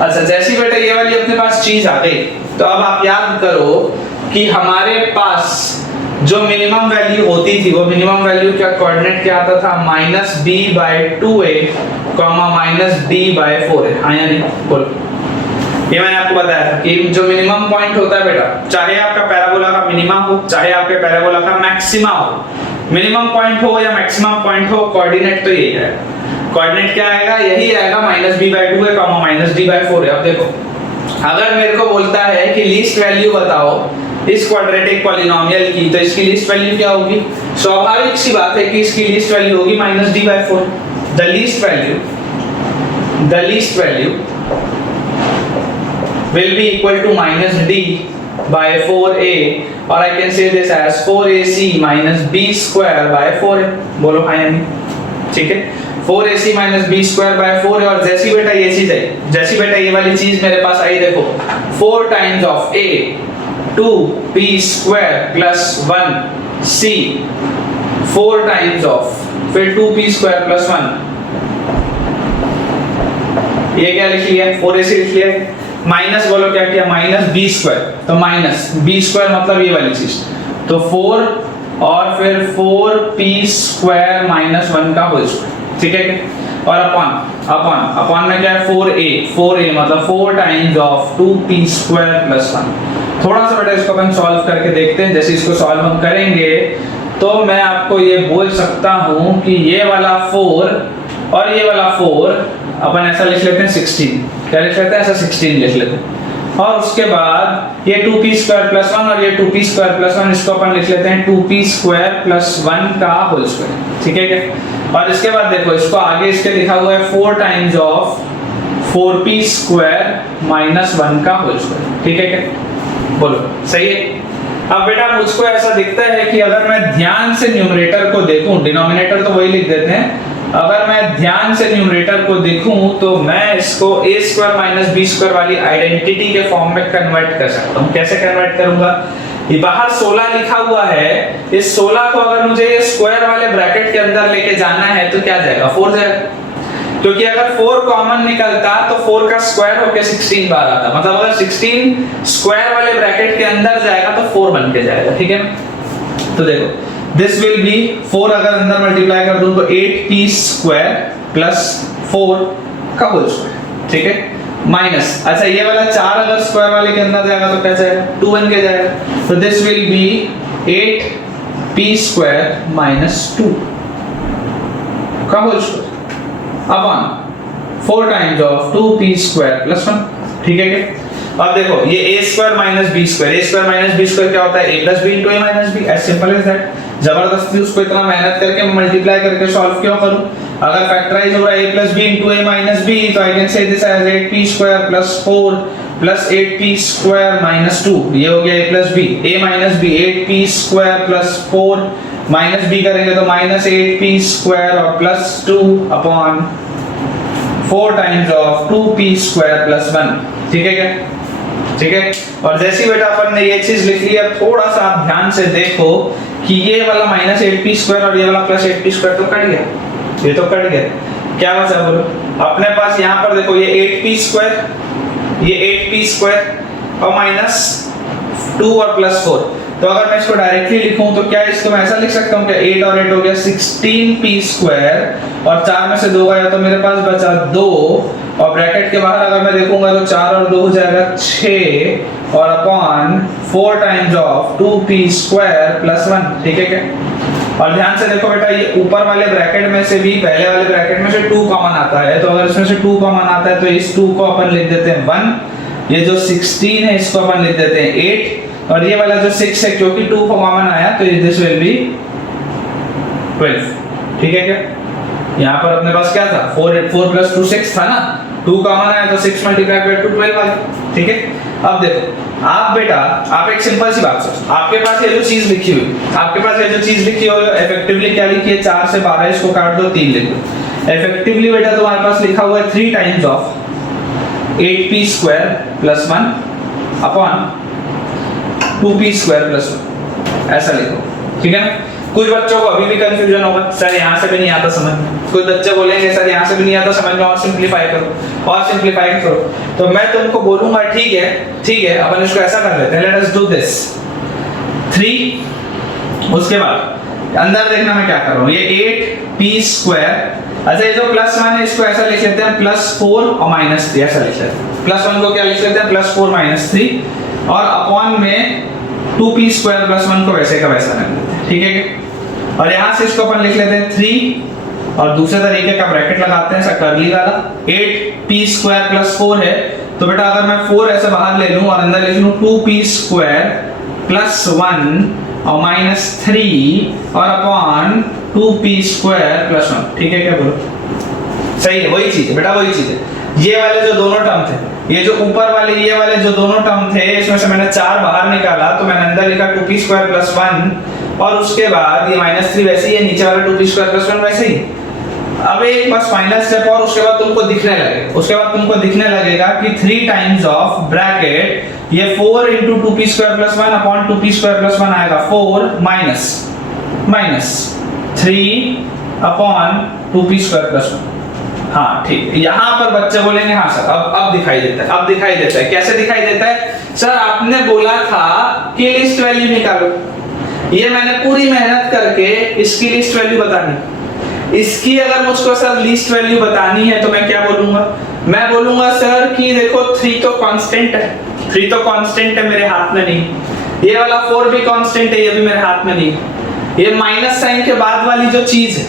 अच्छा, जैसी बेटा ये वाली अपने पास चीज आ गई, तो अब आप याद करो कि हमारे पास जो मिनिमम वैल्यू होती थी, वो मिनिमम वैल्यू का कोऑर्डिनेट क्या आता था, -b/2a, -d/4a। हाँ या नहीं, बोलो। ये मैंने आपको बताया था कि जो मिनिमम पॉइंट होता है बेटा, चाहे आपका पैराबोला का मिनिमा हो, चाहे आपके पैराबोला का मैक्सिमा हो, मिनिमम पॉइंट हो या मैक्सिमम पॉइंट हो, कोऑर्डिनेट तो यही है। कोऑर्डिनेट क्या आएगा, यही आएगा, -b/2a, -d/4a। अब देखो, अगर मेरे को बोलता है कि लीस्ट वैल्यू बताओ इस क्वाड्रेटिक पॉलिनोमियल की, तो इसकी लीस्ट वैल्यू क्या होगी, स्वाभाविक सी बात है कि इसकी लीस्ट वैल्यू होगी -d/4। The least value will be equal to -d/4a, or I can say this as 4ac minus b square by 4a। बोलो हाँ या नहीं, ठीक है। 4ac minus b square by 4a। और जैसी बेटा ये चीज आई, जैसी बेटा ये वाली चीज मेरे पास आई, देखो 4 times of a 2p² plus 1c 4 times of फिर 2p² प्लस 1, ये क्या लिख लिया 4ac लिख लिया, माइनस बोलो क्या किया माइनस b², तो माइनस b² मतलब ये वाली चीज, तो 4 और फिर 4p² माइनस 1 का होल स्क्वायर, ठीक है। और अपॉन में क्या है 4a मतलब 4 टाइम्स ऑफ 2p² प्लस 1। थोड़ा सा बेटा इसको अपन सॉल्व करके देखते हैं। जैसे इसको सॉल्व हम करेंगे तो मैं आपको ये बोल सकता हूं कि ये वाला 4 और ये वाला 4 अपन ऐसा लिख लेते हैं 16, क्या लिख लेते हैं ऐसा 16 लिख लेते हैं। और उसके बाद ये 2p² प्लस 1 और ये 2p² प्लस 1 इसको अपन लिख लेते हैं 2p² प्लस 1 का होल स्क्वायर, ठीक है क्या। और इसके बाद देखो इसको आगे इसके लिखा हुआ है 4 टाइम्स ऑफ 4p² माइनस 1 का होल स्क्वायर, ठीक है क्या, बोलो सही है। अब बेटा मुझको ऐसा दिखता है कि अगर मैं ध्यान से न्यूमरेटर को देखूं, डिनोमिनेटर तो वही लिख देते हैं, अगर मैं ध्यान से न्यूमरेटर को देखूं तो मैं इसको a² माइनस b² वाली आइडेंटिटी के फॉर्म में कन्वर्ट कर सकता हूं। कैसे कन्वर्ट करूंगा, ये बाहर 16 लिखा हुआ है, इस 16 को अगर मुझे ये स्क्वायर वाले ब्रैकेट के अंदर लेके जाना है तो क्या जाएगा 4 जाएगा, क्योंकि अगर 4 कॉमन निकलता तो 4 का स्क्वायर होके 16 बार आता, मतलब अगर 16 स्क्वायर वाले ब्रैकेट के अंदर जाएगा तो 4 बन के जाएगा, ठीक है। तो देखो दिस विल बी 4 अगर अंदर मल्टीप्लाई कर दूं तो 8p² प्लस 4 का होल स्क्वायर, ठीक है, माइनस अच्छा ये वाला 4 अगर स्क्वायर वाले के अंदर जाएगा तो क्या जाएगा 2 बन के जाएगा, तो this will be 8p² minus 2 का whole square upon 4 times of 2p² plus 1, ठीक है क्या। अब देखो ये a² माइनस b² क्या होता है a plus b into a minus b, as simple as that. जबरदस्ती उसको इतना मेहनत करके मल्टीप्लाई करके सॉल्व क्यों करूं, अगर फैक्टराइज हो रहा है a plus b into a minus b तो I can say this as 8p² plus 4 plus 8p² minus 2, ये हो गया a plus b, a minus b 8p² plus 4 minus b करेंगे तो माइनस 8p² और plus 2 upon 4 times of 2p² plus 1, ठीक है क्या, ठीक है। और जैसे ही बेटा अपन ने ये चीज लिख लिया, थोड़ा सा आप ध्यान से देखो कि ये वाला माइनस 8p² और ये वाला प्लस 8p² तो कट गया, ये तो कट गया, क्या बचा बोलो अपने पास यहाँ पर देखो ये 8p² और माइनस 2 और प्लस 4, तो अगर मैं इसको डायरेक्टली लिखूं तो क्या इसको मैं ऐसा लिख सकता हूं कि 8 और 8 हो गया 16p² और 4 में से 2 गया तो मेरे पास बचा 2 और ब्रैकेट के बाहर अगर मैं देखूंगा तो 4 और 2 हो जाएगा 6 और upon 4 times of 2p² plus 1, ठीक है क्या। और ध्यान से देखो बेटा ये ऊपर वाले ब्रैकेट में से भी पहले वाले ब्रैकेट में से 2 कॉमन आता है, तो अगर इसमें से 2 कॉमन आता है तो इस 2 को अपन लिख देते हैं 1, ये जो 16 है इसको अपन लिख देते हैं 8 और ये वाला जो 6 है क्योंकि 2 कॉमन आया तो दिस विल बी 12, ठीक है क्या। यहाँ पर अपने पास क्या था 4 प्लस 2 6 था ना, 2 कॉमन आया तो 6 मल्टीप्लाई बाय 2 12 आ गया, ठीक है। अब देखो आप बेटा आप एक सिंपल सी बात सोचो, आपके पास ये जो चीज लिखी हुई इफेक्टिवली क्या लिखी है 4 से 12 इसको काट दो 3 लिख दो, इफेक्टिवली बेटा तुम्हारे पास लिखा हुआ है 3 times of 8p² plus 1 upon 2p² plus 1, ऐसा लिखो, ठीक है ना। कुछ बच्चों को अभी भी कंफ्यूजन होगा, सर यहाँ से भी नहीं आता समझ में, कुछ बच्चे बोलेंगे सर यहाँ से भी नहीं आता समझ में, और सिंपलीफाई करो, तो मैं तुमको बोलूंगा ठीक है अपन इसको ऐसा कर लेते हैं, लेट अस डू दिस 3, उसके बाद अंदर देखना मैं क्या कर रहा हूँ, ये 8p², अच्छा ये जो प्लस 1 है इसको ऐसा लिख लेते हैं प्लस 4 और माइनस 3, ऐसा लिख लेते हैं, प्लस 1 को क्या लिख लेते हैं प्लस 4 माइनस 3 और अपॉन में 2p² प्लस 1 को वैसे का वैसा रख देते हैं, ठीक है। और यहाँ से इसको अपन लिख लेते हैं 3 और दूसरे तरीके का ब्रैकेट लगाते हैं ऐसा कर्ली वाला, 8p² प्लस 4 है तो बेटा अगर मैं 4 ऐसे बाहर ले लूं और अंदर लिख लूं 2p² प्लस 1 और माइनस 3 और अपॉन 2p² प्लस 1, ठीक है क्या बोलो सही है, वही चीज है बेटा, वही चीज है। ये वाले जो दोनों टर्म थे, ये जो ऊपर वाले ये वाले जो दोनों टर्म थे इसमें से मैंने 4 बाहर निकाला तो मैंने अंदर लिखा 2p² प्लस 1 और उसके बाद ये माइनस 3 वैसे ही है, नीचे वाला 2p² प्लस 1 वैसे ही। अब एक बस फाइनल स्टेप और उसके बाद तुमको दिखने लगेगा कि 3 टाइम्स ऑफ ब्रैकेट ये 4 into 2p square plus 1 upon 2p square plus 1 आएगा 4 minus 3 upon 2p square plus 1। हाँ ठीक, यहाँ पर बच्चे बोलेंगे हाँ सर अब दिखाई देता है, अब दिखाई देता है। कैसे दिखाई देता है सर? आपने बोला था कि लिस्ट वैल्यू निकालो, ये मैंने पूरी मेहनत करके इसकी लिस्ट वैल्यू बतानी। इसकी अगर मुझको सर लिस्ट वैल्यू बतानी है तो मैं क्या बोलूंगा? मैं बोलूंगा सर कि देखो 3 तो कांस्टेंट है, 3 तो कांस्टेंट है, मेरे हाथ में नहीं। ये वाला 4 भी कांस्टेंट है, ये भी मेरे हाथ में नहीं। ये माइनस साइन के बाद वाली जो चीज है,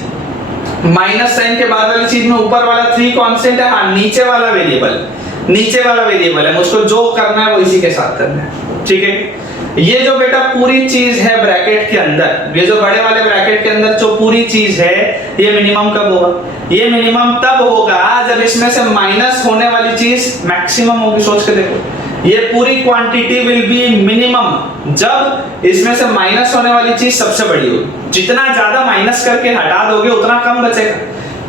माइनस साइन के बाद वाली चीज में ऊपर वाला 3 कांस्टेंट है, हाँ नीचे वाला वेरिएबल है। मुझको जो करना है वो इसी के साथ करना है, ठीक है। ये जो बेटा पूरी चीज है ब्रैकेट के अंदर, ये जो बड़े वाले ब्रैकेट के अंदर जो पूरी चीज है, ये मिनिमम कब होगा? ये मिनिमम तब होगा जब इसमें से माइनस होने वाली चीज मैक्सिमम होगी। सोच के देखो, ये पूरी क्वांटिटी विल बी मिनिमम जब इसमें से माइनस होने वाली चीज सबसे बड़ी होगी। जितना ज्यादा माइनस करके हटा दोगे उतना कम बचेगा।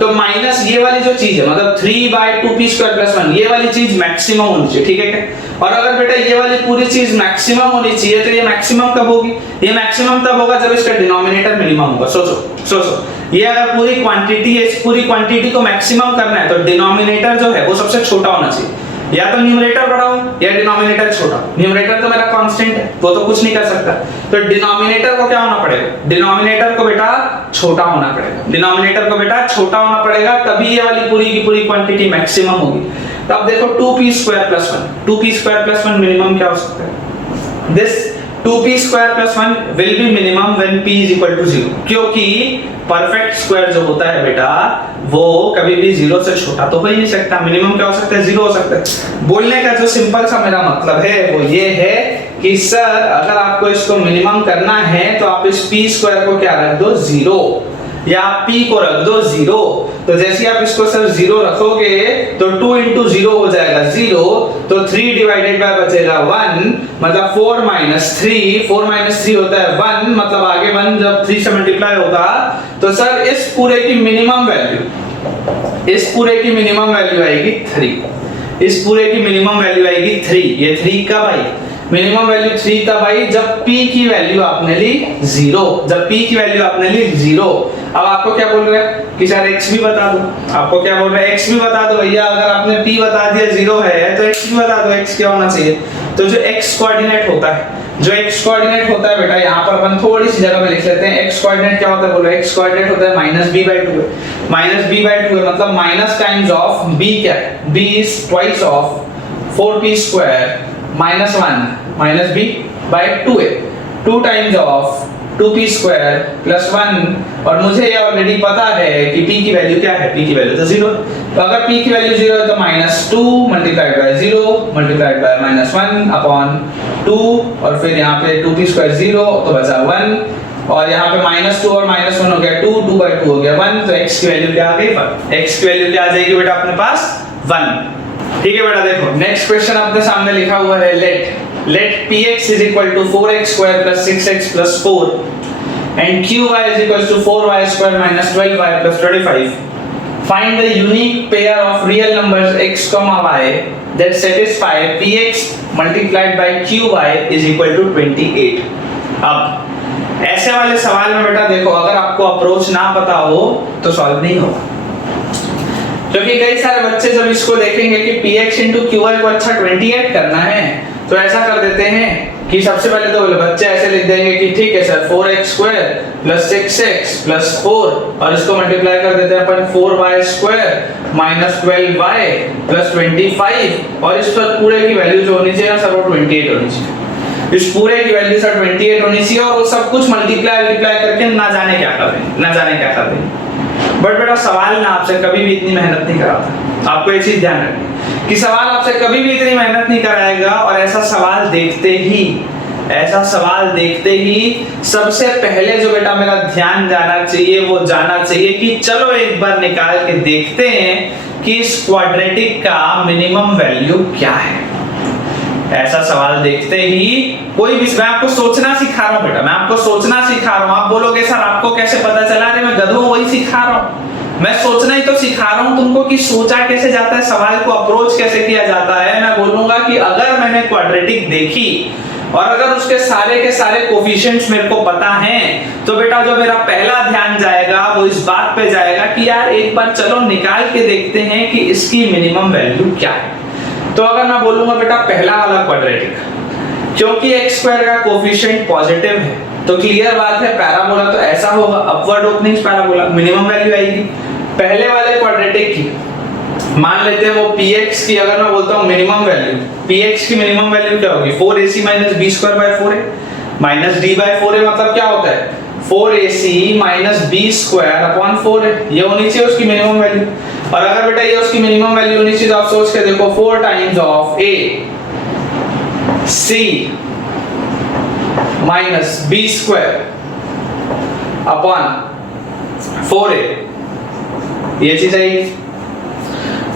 तो माइनस ये वाली जो चीज है, मतलब 3/2p स्क्वायर प्लस 1, ये वाली चीज मैक्सिमम होनी चाहिए, ठीक है क्या? और अगर बेटा ये वाली पूरी चीज मैक्सिमम होनी चाहिए तो ये मैक्सिमम कब होगी? ये मैक्सिमम तब होगा जब इसका डिनोमिनेटर मिनिमम होगा। सोचो ये अगर पूरी क्वांटिटी है, इस पूरी क्वांटिटी को मैक्सिमम करना है तो डिनोमिनेटर जो है वो सबसे छोटा होना चाहिए। या तो न्यूमरेटर बढ़ाओ या डिनोमिनेटर छोटा। न्यूमरेटर तो मेरा कांस्टेंट है, वो तो कुछ नहीं कर सकता, तो डिनोमिनेटर को क्या होना पड़ेगा? डिनोमिनेटर को बेटा छोटा होना पड़ेगा। डिनोमिनेटर को बेटा छोटा होना पड़ेगा, तभी ये वाली पूरी की पूरी क्वांटिटी मैक्सिमम होगी। तो अब देखो 2p square plus 1, 2p square plus 1 minimum क्या हो सकता है? This 2p square plus 1 will be minimum when p is equal to 0, क्योंकि परफेक्ट स्क्वायर जो होता है बेटा वो कभी भी 0 से छोटा तो हो ही नहीं सकता। मिनिमम क्या हो सकता है? 0 हो सकता है। बोलने का जो सिंपल सा मेरा मतलब है वो ये है कि सर अगर आपको इसको मिनिमम करना है तो आप इस p स्क्वायर को क्या रख दो? 0, या p को रख दो 0। तो जैसे आप इसको सर 0 रखोगे तो 2 इंटू 0 हो जाएगा 0, तो 3 डिवाइडेड बाय बचेगा 1, मतलब 4 माइनस 3 होता है 1, मतलब आगे 1 जब 3 से मल्टीप्लाई होगा तो सर इस पूरे की मिनिमम वैल्यू आएगी 3। इस पूरे की मिनिमम वैल्यू आएगी 3। ये 3 कब आई? मिनिमम वैल्यू 3 तब आई जब p की वैल्यू आपने ली 0, जब p की वैल्यू आपने ली 0। अब आपको क्या बोल रहे हैं कि सर x भी बता दो। आपको क्या बोल रहे हैं? x भी बता दो भैया। अगर आपने p बता दिया 0 है तो x भी बता दो, x क्या होना चाहिए? तो जो x कोऑर्डिनेट होता है, बेटा यहाँ पर अपन थोड़ी सी जगह में लिख लेते हैं। x कोऑर्डिनेट क्या होता है? बोलो x कोऑर्डिनेट होता है -b/2 है, मतलब माइनस टाइम्स ऑफ b क्या है? b is twice of 4p square minus 1 -b/2 है, 2 times of 2p square plus 1। और मुझे ये ऑलरेडी पता है कि p की वैल्यू क्या है? p की वैल्यू तो 0। तो अगर p की वैल्यू 0 है तो -2 multiplied by 0 multiplied by -1 upon 2, और फिर यहाँ पे 2p स्क्वायर 0 तो बचा 1, और यहाँ पे -2 और -1 हो गया 2/2 हो गया 1। तो x की वैल्यू क्या आ गई? x की वैल्यू क्या आ जाएगी बेटा अपने पास? 1। ठीक है बेटा, देखो नेक्स्ट क्वेश्चन आपके सामने लिखा हुआ है, let px is equal to 4x square plus 6x plus 4 and qy is equal to 4y square minus 12y plus 25. Find the unique pair of real numbers x comma y that satisfy px multiplied by qy is equal to 28. अब ऐसे वाले सवाल में बेटा देखो, अगर आपको approach ना पता हो तो सॉल्व नहीं होगा, क्योंकि कई सारे बच्चे जब इसको देखेंगे कि px into qy को अच्छा 28 करना है तो ऐसा कर देते हैं कि सबसे पहले तो बच्चे ऐसे लिख देंगे कि ठीक है sir 4x square plus 6x plus 4, और इसको मल्टीप्लाई कर देते हैं अपन 4y square minus 12y plus 25, और इस पर पूरे की वैल्यू जो होनी चाहिए सर वो 28 होनी चाहिए। इस पूरे की वैल्यू सर 28 होनी चाहिए, और वो सब कुछ मल्टीप्लाई करके ना जाने क्या कर रहे हैं। बट बेटा सवाल ना आपसे कभी भी इतनी मेहनत नहीं कराता। आपको ये चीज ध्यान रखनी कि सवाल आपसे कभी भी इतनी मेहनत नहीं कराएगा, और ऐसा सवाल देखते ही सबसे पहले जो बेटा मेरा ध्यान जाना चाहिए कि चलो एक बार निकाल के देखते हैं कि इस क्वाड्रेटिक का मिनिमम वैल्यू क्या है। ऐसा सवाल देखते ही कोई भी, मैं आपको सोचना सिखा रहा हूं बेटा, आप बोलोगे सर आपको कैसे पता चला? अरे मैं गधों वही सिखा रहा हूं। मैं सोचना ही तो सिखा रहा हूं तुमको कि सोचा कैसे जाता है, सवाल को अप्रोच कैसे किया जाता है। मैं बोलूंगा कि अगर मैंने क्वाड्रेटिक देखी और अगर उसके सारे के सारे कोफिशिएंट्स मेरे को पता हैं, तो बेटा जो मेरा पहला ध्यान जाएगा वो इस बात पे जाएगा कि यार एक बार चलो निकाल के देखते हैं कि इसकी मिनिमम वैल्यू क्या है। तो अगर मैं बोलूंगा बेटा पहला वाला क्वाड्रेटिक, क्योंकि x स्क्वायर का कोफिशिएंट पॉजिटिव है तो क्लियर बात है पैराबोला तो ऐसा होगा, upward opening parabola, minimum value आएगी। पहले वाले क्वाड्रेटिक की मान लेते हैं वो px की, अगर मैं बोलता हूं मिनिमम वैल्यू, px की मिनिमम वैल्यू क्या होगी 4ac minus b square by 4a minus d by 4a, मतलब क्या होता है 4ac minus b square upon 4a, ये होनी चाहिए उसकी मिनिमम वैल्यू। और अगर बेटा ये उसकी मिनिमम वैल्यू होनी चाहिए तो आप सोच के देखो 4 times of a c minus b square upon 4a, ये चीज आएगी।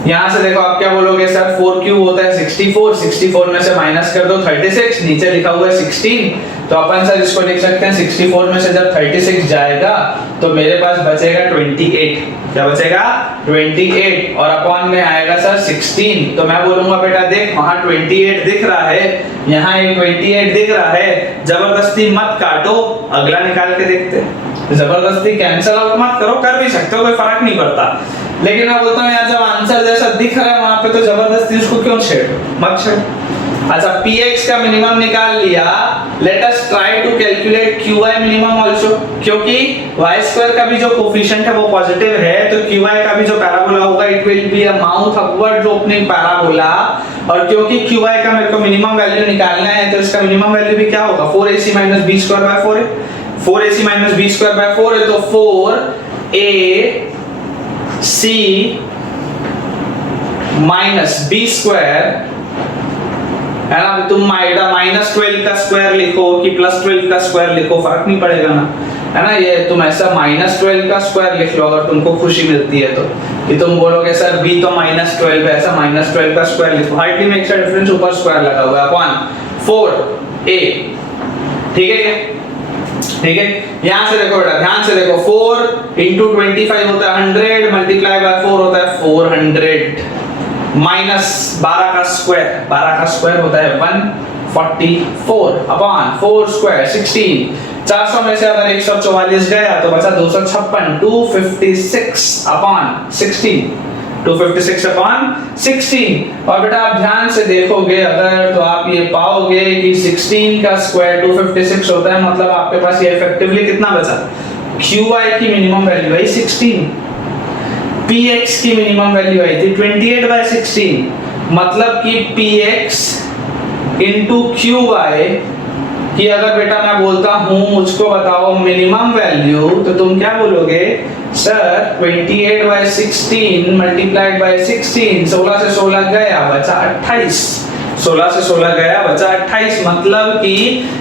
यहां से देखो आप क्या बोलोगे सर 4 क्यूब होता है 64, 64 में से माइनस कर दो 36, नीचे लिखा हुआ है 16, तो अपन सर इसको लिख सकते हैं 64 में से जब 36 जाएगा तो मेरे पास बचेगा 28, क्या बचेगा 28, और अपॉन में आएगा सर 16। तो मैं बोलूंगा बेटा देख वहां 28 दिख रहा है, यहाँ एक 28 दिख रहा है, जबरदस्ती मत काटो, अगला निकाल के देखते हैं। जबरदस्ती कैंसिल आउट मत करो, कर भी सकते हो कोई फर्क नहीं पड़ता, लेकिन मैं बोलता हूँ यार जब आंसर जैसा दिख रहा है वहां पे तो जबरदस्ती उसको क्यों छेड़ो, मत छेड़ो। अच्छा px का मिनिमम निकाल लिया, let us try to calculate qy minimum also, क्योंकि y स्क्वायर का भी जो कोफिशिएंट है वो पॉजिटिव है तो qy का भी जो पैराबोला होगा it will be a mouth upward opening parabola, और क्योंकि qy का मेरे को मिनिमम वैल्यू निकालना है तो इसका मिनिमम वैल्यू भी क्या होगा 4ac minus b square by 4a, 4ac minus b square bye 4 है तो 4ac माइनस b स्क्वायर है ना, तुम माइनस 12 का स्क्वायर लिखो कि प्लस 12 का स्क्वायर लिखो फर्क नहीं पड़ेगा ना, है ना। ये तुम ऐसा माइनस 12 का स्क्वायर लिख लो अगर तुमको खुशी मिलती है तो, कि तुम बोलोगे सर b तो माइनस 12 है, ऐसा माइनस 12 का स्क्वायर लिखो, हार्डली मेक्स अ डिफरेंस, ऊपर स्क्वायर लगा हुआ है अपॉन 4a, ठीक है क्या, ठीक है। यहां से देखो बेटा ध्यान से देखो 4 into 25 होता है 100 मल्टीप्लाई बाय 4 होता है 400 माइनस 12 का स्क्वायर होता है 144 अपॉन 4 स्क्वायर 16, 400 में से अगर 144 गया तो बचा 256, 256 अपॉन 16, 256 अपॉन 16। और बेटा आप ध्यान से देखोगे अगर तो आप ये पाओगे कि 16 का स्क्वायर 256 होता है, मतलब आपके पास ये इफेक्टिवली कितना बचा, qy की मिनिमम वैल्यू आई 16, px की मिनिमम वैल्यू आई थी 28 by 16, मतलब कि px into qy कि अगर बेटा मैं बोलता हूं मुझको बताओ मिनिमम वैल्यू, तो तुम क्या बोलोगे सर 28 by 16 मल्टीप्लाइड बाय 16, 16 से 16 गया बचा 28, 16 से 16 गया बचा 28, मतलब कि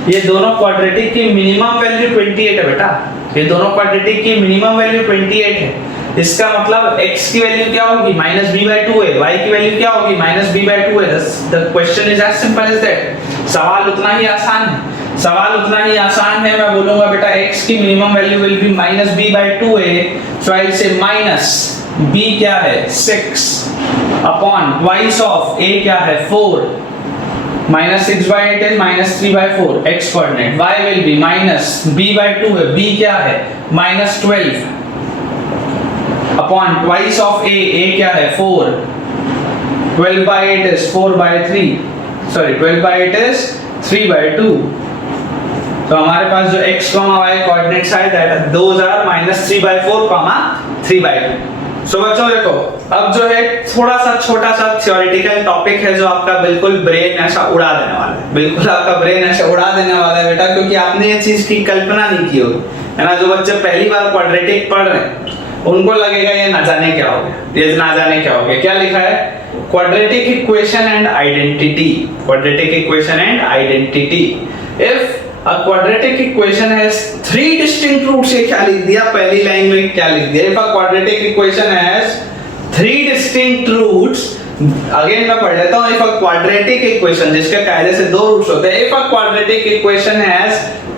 ये दोनों क्वाड्रेटिक की मिनिमम वैल्यू 28 है बेटा, ये दोनों क्वाड्रेटिक की मिनिमम वैल्यू 28 है। इसका मतलब x की वैल्यू क्या होगी माइनस b बाय 2 है, y की वैल्यू क्या होगी माइनस b बाय 2 है। The question is as simple as that, सवाल उतना ही आसान है, सवाल उतना ही आसान है। मैं बोलूंगा बेटा x की minimum value will be minus b by 2 है, सो आई से माइनस b क्या है 6 अपॉन ट्वाइस ऑफ a क्या है 4, minus 6 by 8 is minus 3 by 4 x coordinate, y will be minus b by 2 है, b क्या है minus 12 upon twice of a क्या है 4, 12 by 8 is 4 by 3, sorry 12 by 8 is 3 by 2, तो हमारे पास जो x, y coordinates है that those are minus 3 by 4, 3 by 2। सो बच्चों देखो अब जो है थोड़ा सा छोटा सा थ्योरेटिकल टॉपिक है जो आपका बिल्कुल ब्रेन ऐसा उड़ा देने वाला है, बिल्कुल आपका ब्रेन ऐसा उड़ा देने वाला है बेटा, क्योंकि आपने ये चीज की कल्पना नहीं की होगी, है ना। जो बच्चे पहली बार क्वाड्रेटिक पढ़ रहे हैं उनको लगेगा ये ना जाने क्या हो गया, ये ना जाने क्या हो गया। क्या लिखा है quadratic equation and identity, quadratic equation and identity. If A quadratic equation has three distinct roots, ये क्या लिख दिया पहली लाइन में, क्या लिख दिया if a quadratic equation has three distinct roots, again मैं पढ़ लेता हूँ। if a quadratic equation जिसके कायदे से दो रूट्स होते हैं, if a quadratic equation has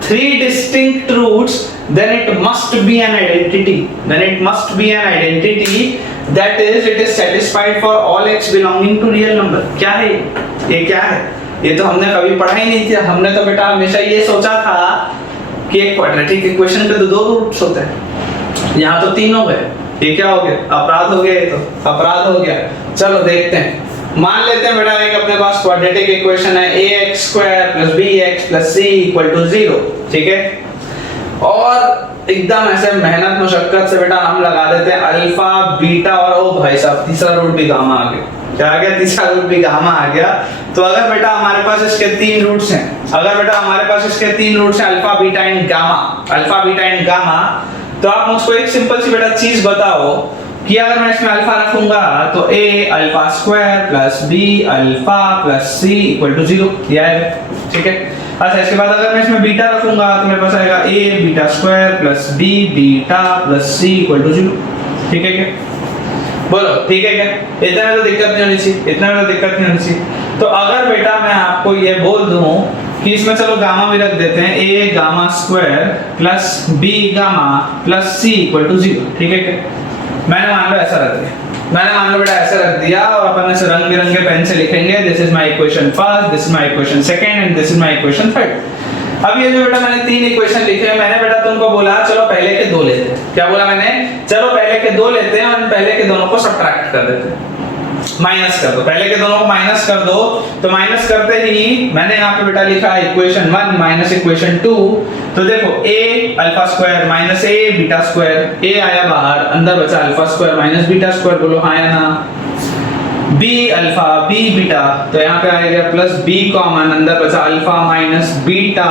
three distinct roots, then it must be an identity. Then it must be an identity, that is it is satisfied for all x belonging to real number. क्या है ये? क्या है ये? तो हमने कभी पढ़ा ही नहीं था। हमने तो बेटा हमेशा ये सोचा था कि एक क्वाड्रेटिक इक्वेशन के तो दो रूट्स होते हैं, यहाँ तो तीन हो गए। ये क्या हो गया? अपराध हो गया। ये तो अपराध हो गया। चलो देखते हैं। मान लेते हैं बेटा एक अपने पास क्वाड्रेटिक इक्वेशन है ax² + bx + c = 0, ठीक है। और एकदम ऐसे मेहनत मशक्कत से बेटा हम लगा देते हैं अल्फा बीटा, और ओ भाई साहब तीसरा रूट भी गामा आ गया। क्या आ गया? तीसरा रूट भी गामा आ गया। तो अगर बेटा हमारे पास इसके तीन रूट्स हैं, अगर बेटा हमारे पास इसके तीन रूट्स हैं alpha beta and gamma, alpha beta and gamma, तो आप मुझको एक सिंपल सी बेटा चीज बताओ कि अगर मैं इसमें अल्फा रखूंगा तो a α² + b α + c = 0 दिया है, ठीक है। अच्छा इसके बाद अगर मैं इसमें बीटा रखूंगा तो मेरे पास आएगा a β² + b बीटा + c = 0, ठीक है क्या? बोलो ठीक है क्या? इतना में तो दिक्कत नहीं होनी चाहिए, इतना में तो दिक्कत नहीं होनी चाहिए। तो अगर बेटा मैं आपको ये बोल दूं कि इसमें चलो गामा भी रख देते हैं, a γ² + b γ + c = 0, ठीक है क्या? मैंने मान लो ऐसा रख दिया, मैंने मान लो बेटा ऐसा रख दिया, और अपन ऐसे रंग बिरंगे पेन से लिखेंगे this is my equation first, this is my equation second and this is my equation third. अब ये जो बेटा मैंने तीन इक्वेशन लिखे हैं, मैंने बेटा तुमको बोला चलो पहले के दो लेते हैं। क्या बोला मैंने? चलो पहले के दो लेते हैं और पहले के दोनों को सब्ट्रैक्ट कर देते हैं, माइनस कर दो। पहले के दोनों को माइनस कर दो। तो माइनस करते ही मैंने यहाँ पे बेटा लिखा है इक्वेशन 1 माइनस इक्वेशन 2। तो देखो a α² माइनस a β², a आया बाहर, अंदर बचा α² माइनस β², बोलो हाँ या ना। b अल्फा b बीटा, तो यहाँ पे आएगा प्लस b कॉमन, अंदर बचा अल्फा माइनस बीटा,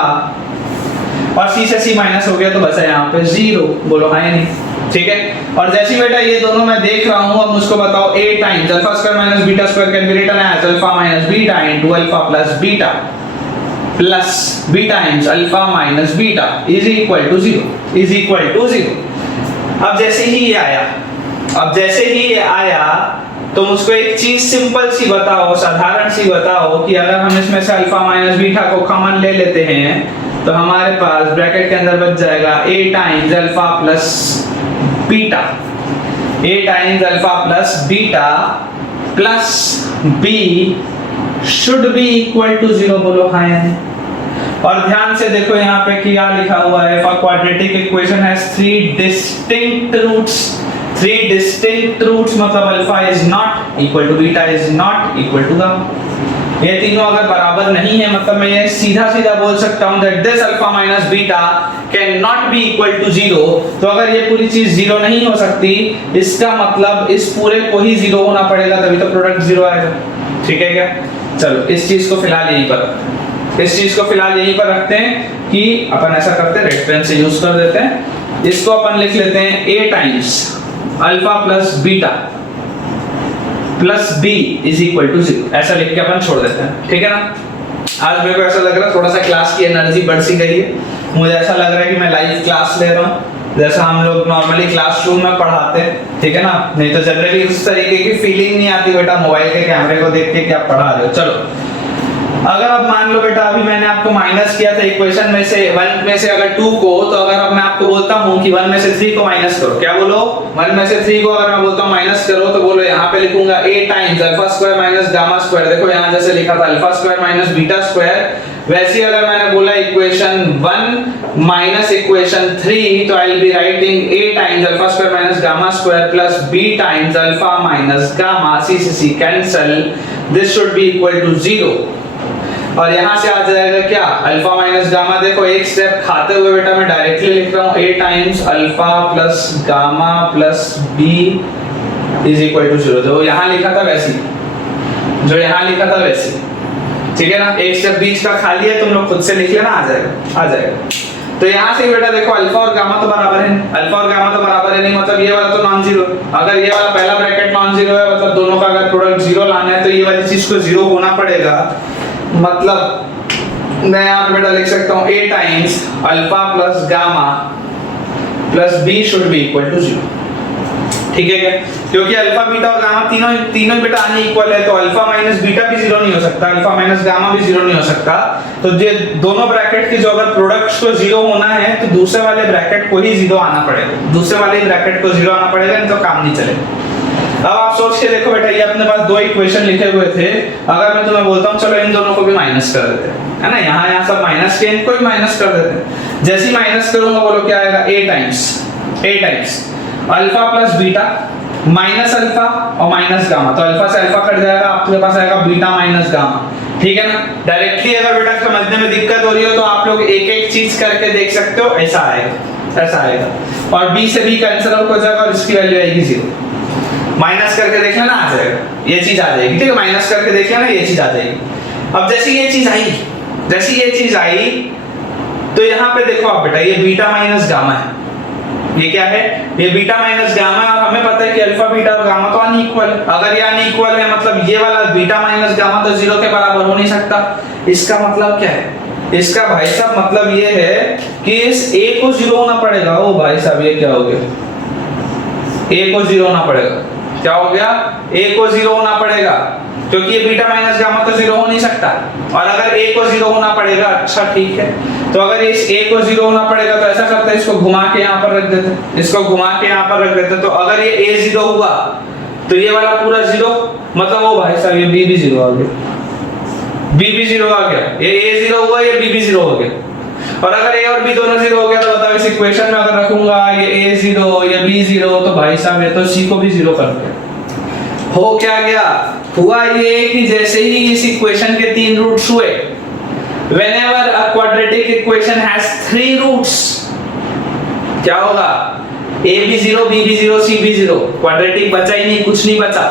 और c से c माइनस हो गया तो बचा यहाँ पे 0, बोलो हाँ या नहीं, ठीक है। और जैसे बेटा ये दोनों मैं देख रहा हूँ, अब मुझको बताओ a times α² minus β² can be written as alpha minus beta into alpha plus beta plus b times alpha minus beta is equal to 0, is equal to 0। अब जैसे ही ये आया, अब जैसे ही ये आया तो मुझको एक चीज सिंपल सी बताओ, साधारण सी बताओ कि अगर हम इसमें से अल्फा माइनस बीटा को कॉमन ले लेते हैं तो हमारे पास ब्रैकेट के अंदर बच जाएगा a times alpha plus beta, a times alpha plus beta plus b should be equal to 0, बोलो हाँ या नहीं। और ध्यान से देखो यहाँ पे क्या लिखा हुआ है, for quadratic equation has three distinct roots, three distinct roots मतलब alpha is not equal to beta is not equal to gamma. ये तीनों अगर बराबर नहीं है मतलब मैं ये सीधा सीधा बोल सकता हूं that this alpha minus beta can not be equal to 0। तो अगर ये पूरी चीज 0 नहीं हो सकती, इसका मतलब इस पूरे को ही 0 होना पड़ेगा, तभी तो प्रोडक्ट 0 आएगा, ठीक है क्या? चलो इस चीज को फिलहाल यहीं पर रखते हैं, इस चीज को फिलहाल यहीं पर रखते हैं कि अपन ऐसा करते हैं रेड पेन से यूज कर देते हैं। इसको अपन लिख लेते हैं a times alpha plus beta plus b is equal to 0, ऐसा लिख के अपन छोड़ देते हैं, ठीक है ना। आज मेरे को ऐसा लग रहा है थोड़ा सा क्लास की एनर्जी बढ़ सी गई है, मुझे ऐसा लग रहा है कि मैं लाइव क्लास ले रहा हूँ जैसा हम लोग नॉर्मली क्लासरूम में पढ़ाते हैं, ठीक है ना। नहीं तो जनरली उस तरीके की फीलिंग नहीं आती बेटा मोबाइल के कैमरे को देख के कि आप पढ़ा रहे हो। चलो अगर अब मान लो बेटा अभी मैंने आपको माइनस किया था इक्वेशन में से 1 में से अगर 2 को, तो अगर अब मैं आपको बोलता हूं कि 1 में से 3 को माइनस करो, क्या बोलो? 1 में से 3 को अगर मैं बोलता हूं माइनस करो तो बोलो यहाँ पे लिखूंगा a times alpha square minus gamma square. देखो यहाँ जैसे लिखा था alpha square minus beta square, वैसे अगर मैंने बोला इक्वेशन 1 माइनस इक्वेशन 3 तो I will be writing a times alpha square minus gamma square plus b times alpha minus gamma, c से c cancel, this should be equal to 0। और यहाँ से आ जाएगा क्या? Alpha minus gamma. देखो एक स्टेप खाते हुए बेटा मैं डायरेक्टली लिख रहा हूँ a times alpha plus gamma plus b is equal to 0। जो यहाँ लिखा था वैसे, जो यहाँ लिखा था वैसे, ठीक है ना। एक स्टेप बीच का खाली है, तुम लोग खुद से लिख लेना, आ जाएगा, आ जाएगा। तो यहाँ से बेटा देखो अल्फा और गामा तो बराबर है, अल्फा और गामा तो बराबर है नहीं, मतलब ये वाला तो नॉन जीरो। अगर ये वाला पहला ब्रैकेट नॉन जीरो है मतलब दोनों का अगर प्रोडक्ट 0 लाना है तो ये वाली चीज को 0 होना पड़ेगा। मतलब मैं यहाँ पे बेटा लिख सकता हूँ a times alpha plus gamma plus b should be equal to 0, ठीक है क्या? क्योंकि अल्फा बीटा और गामा तीनों बेटा आने इक्वल है, तो अल्फा माइनस बीटा भी जीरो नहीं हो सकता, अल्फा माइनस गामा भी जीरो नहीं हो सकता। तो ये दोनों ब्रैकेट के जो अगर प्रोडक्ट्स को जीरो होना है तो दूसरे वाले ब्रैकेट को ही जीरो आना पड़ेगा, दूसरे वाले ब्रैकेट को जीरो आना पड़ेगा, नहीं तो काम नहीं चलेगा। अब आप सोच के देखो बेटा, ये अपने पास दो इक्वेशन लिखे हुए थे, अगर मैं तुम्हें बोलता हूँ चलो इन दोनों को भी माइनस कर देते हैं, है ना, यहाँ सब माइनस के, इनको भी माइनस कर देते हैं। जैसे ही माइनस करूंगा बोलो क्या आएगा, a times alpha plus beta minus alpha और माइनस गामा, तो अल्फा से अल्फा कट जाएगा, आपके पास आएगा बीटा माइनस गामा, ठीक है ना। डायरेक्टली अगर बेटा समझने में दिक्कत हो रही हो तो आप लोग एक एक चीज करके देख सकते हो, ऐसा आएगा और b से b कैंसिल आउट हो जाएगा और इसकी वैल्यू आएगी 0। माइनस करके देख लेना, आ जाएगा, ये चीज आ जाएगी, ठीक है, माइनस करके देख लेना, ये चीज आ जाएगी। अब जैसे ये चीज आई तो यहाँ पे देखो आप बेटा, ये बीटा माइनस गामा है, ये क्या है, ये बीटा माइनस गामा, और हमें पता है कि अल्फा बीटा और गामा तो अनइक्वल है। अगर ये अनइक्वल है मतलब ये वाला बीटा माइनस गामा तो जीरो के बराबर हो नहीं सकता। इसका मतलब क्या है, इसका भाई साहब मतलब ये है कि इस a को जीरो होना पड़ेगा। ओ भाई साहब ये क्या हो गया, a को जीरो होना पड़ेगा, क्या हो गया, a को जीरो होना पड़ेगा, क्योंकि ये बीटा माइनस गामा तो जीरो हो नहीं सकता। और अगर a को जीरो होना पड़ेगा, अच्छा ठीक है, तो अगर इस a को जीरो होना पड़ेगा तो ऐसा करते हैं, इसको घुमा के यहाँ पर रख देते हैं, इसको घुमा के यहाँ पर रख देते हैं। तो अगर ये a जीरो हुआ तो ये वाला पूरा जीरो, मतलब वो भाई साहब ये b भी जीरो आ गया, b भी जीरो आ गया, ये a जीरो हुआ, ये b भी जीरो हो गया। और अगर a और b दोनों जीरो हो गया तो बताओ इस इक्वेशन में अगर रखूंगा ये a जीरो ये b जीरो, तो भाई साहब ये तो c को भी जीरो कर दिया। हो क्या गया, हुआ ये कि जैसे ही इस इक्वेशन के तीन रूट्स हुए, whenever a quadratic equation has three roots, क्या होगा, a भी जीरो, b भी जीरो, c भी जीरो, क्वाड्रेटिक बचा ही नहीं, कुछ नहीं बचा।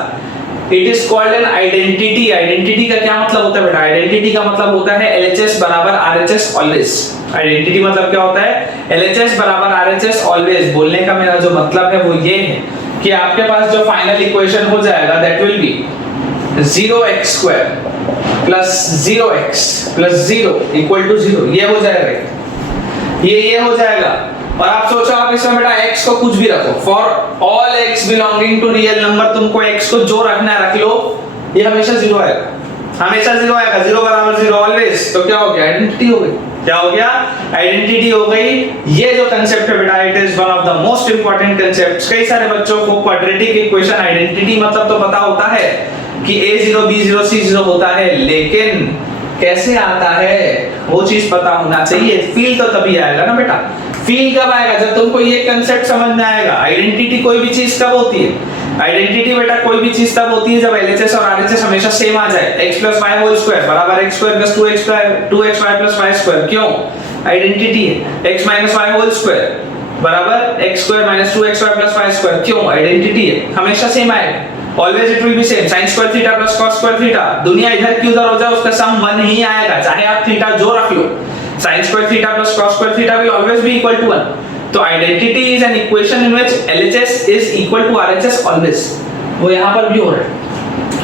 It is called an identity. Identity का क्या मतलब होता है बेटा, आइडेंटिटी का मतलब होता है LHS बराबर RHS ऑलवेज। आइडेंटिटी मतलब क्या होता है, LHS बराबर RHS ऑलवेज। बोलने का मेरा जो मतलब है वो ये है कि आपके पास जो फाइनल इक्वेशन हो जाएगा that will be 0x² plus 0x plus 0 equal to 0, ये हो जाएगा, ये हो जाएगा। और आप सोचो आप इसमें बेटा x को कुछ भी रखो, for all x belonging to real number, तुमको x को जो रखना है रख लो, ये हमेशा 0 आएगा, हमेशा 0 आएगा, 0 बराबर 0 ऑलवेज। तो क्या हो गया, आइडेंटिटी हो गई, क्या हो गया, आइडेंटिटी हो गई। ये जो कांसेप्ट है बेटा, it is one of the most important concepts. कई सारे बच्चों को क्वाड्रेटिक इक्वेशन आइडेंटिटी मतलब तो पता होता है कि a0 b0 c0 होता है, लेकिन कैसे आता है वो चीज पता होना चाहिए। फील तो तभी आएगा ना बेटा, फील कब आएगा, जब तुमको ये कांसेप्ट समझ में आएगा। आइडेंटिटी कोई भी चीज कब होती है, आइडेंटिटी बेटा कोई भी चीज तब होती है जब LHS और RHS हमेशा सेम आ जाए। x + y होल स्क्वायर बराबर x square plus 2xy plus y square, क्यों, आइडेंटिटी है। x - y होल स्क्वायर बराबर x square minus 2xy plus y square, क्यों, आइडेंटिटी है, हमेशा सेम आएगा, always it will be same. sin square theta plus cos square theta, दुनिया इधर की उधर हो जाए उसका सम 1 ही आएगा, चाहे आप थीटा जो रख लो। sin square theta plus cos square theta will always be equal to 1। तो identity is an equation in which LHS is equal to RHS always. वो यहाँ पर भी हो रहा है,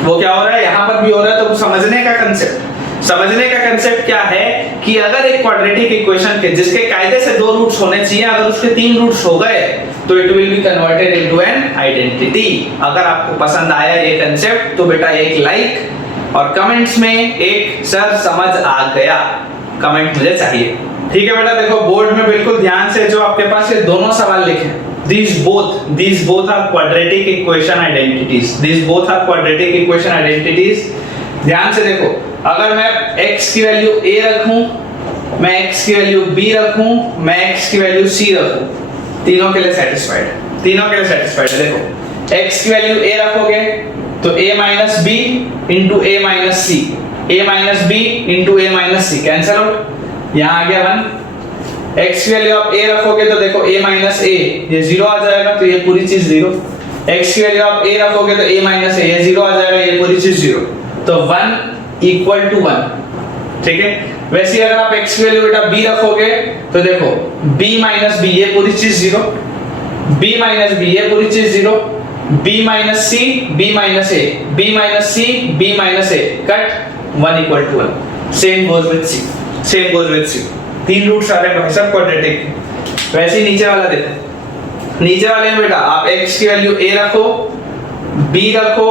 वो क्या हो रहा है, यहाँ पर भी हो रहा है। तो समझने का कंसेप्ट क्या है कि अगर एक क्वाड्रेटिक इक्वेशन के जिसके कायदे से दो रूट्स होने चाहिए, अगर उसके तीन रूट्स हो गए तो it will be converted into an identity. अगर आपको पसंद आया ये कंसेप्ट तो बेटा एक लाइक और कमेंट्स में एक सर समझ आ गया कमेंट मुझे चाहिए, ठीक है बेटा। देखो बोर्ड में बिल्कुल ध्यान से जो आपके पास ये दोनों सवाल लिखे, these both are quadratic equation identities, these both are quadratic equation identities। ध्यान से देखो, अगर मैं x की वैल्यू a रखूं, मैं x की वैल्यू b रखूं, मैं x की वैल्यू c रखूं, तीनों के लिए सेटिस्फाइड है, तीनों के लिए सेटिस्फाइड है। देखो x की वैल्यू a रखोगे तो a - b into a - c, a - b into a - c cancel out, यहाँ आ गया 1। x की वैल्यू आप a रखोगे तो देखो a - a ये 0 आ जाएगा, तो ये पूरी चीज 0। x की वैल्यू आप a रखोगे तो a - a ये 0 आ जाएगा, ये पूरी चीज 0। तो 1 = 1, ठीक है। वैसे ही अगर आप x की वैल्यू बेटा b रखोगे तो देखो b - b ये पूरी चीज 0, b - b ये पूरी चीज 0, b - c b - a b - c b - a cut 1 = 1। Same goes with c, तीन रूट्स आ रहे हैं भाई सब क्वाड्रेटिक। वैसे ही नीचे वाला देखो, नीचे वाले में बेटा आप x की वैल्यू a रखो, b रखो,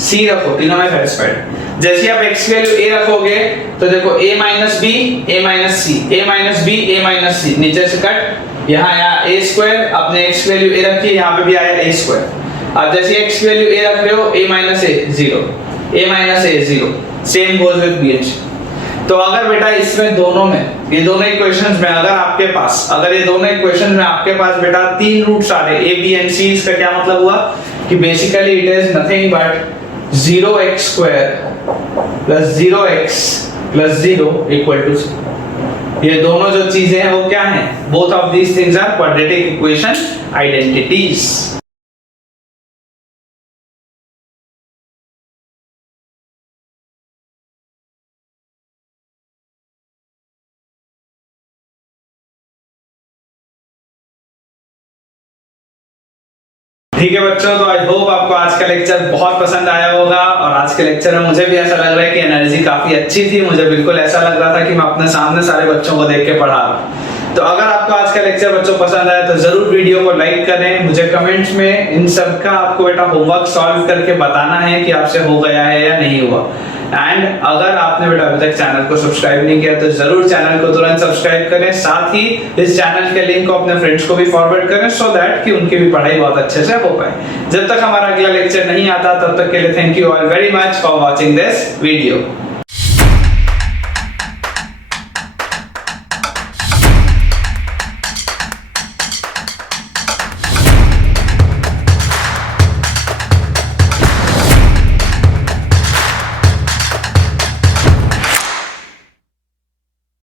c रखो, तीनों में सेटिस्फाइड। जैसे आप x की वैल्यू a रखोगे तो देखो a minus B, a minus C, a minus B, a minus C, नीचे से कट, यहाँ आया a स्क्वायर, आपने x की वैल्यू a रखी, यहाँ पे भी आया a स्क्वायर। अब जैसे x की वैल्यू a रख रहे हो, a minus a 0, a minus a 0, same goes with bh। तो अगर बेटा इसमें दोनों में, ये दोनों इक्वेशंस में अगर आपके पास, अगर ये दोनों इक्वेशंस में आपके पास बेटा तीन रूट्स आ रहे a b and c, इसका क्या मतलब हुआ कि basically it is nothing but 0x square plus 0x plus 0 equal to c। ये दोनों जो चीजें हैं वो क्या हैं? Both of these things are quadratic equation identities. ठीक है बच्चों, तो आई होप आपको आज का लेक्चर बहुत पसंद आया होगा। और आज के लेक्चर में मुझे भी ऐसा लग रहा है कि एनर्जी काफी अच्छी थी। मुझे बिल्कुल ऐसा लग रहा था कि मैं अपने सामने सारे बच्चों को देख के पढ़ा रहा हूं। तो अगर आपको आज का लेक्चर बच्चों पसंद आया तो जरूर वीडियो को लाइक करें। मुझे कमेंट्स में इन सब का आपको बेटा होमवर्क सॉल्व करके बताना है कि आपसे हो गया है या नहीं हुआ। एंड अगर आपने बेटा अभी तक चैनल को सब्सक्राइब नहीं किया तो जरूर चैनल को तुरंत सब्सक्राइब करें। साथ ही इस चैनल के लिंक को अपने फ्रेंड्स को भी फॉरवर्ड करें सो दैट कि उनकी भी पढ़ाई बहुत अच्छे से हो पाए। जब तक हमारा अगला लेक्चर नहीं आता तब तक के लिए thank you all very much for watching this video.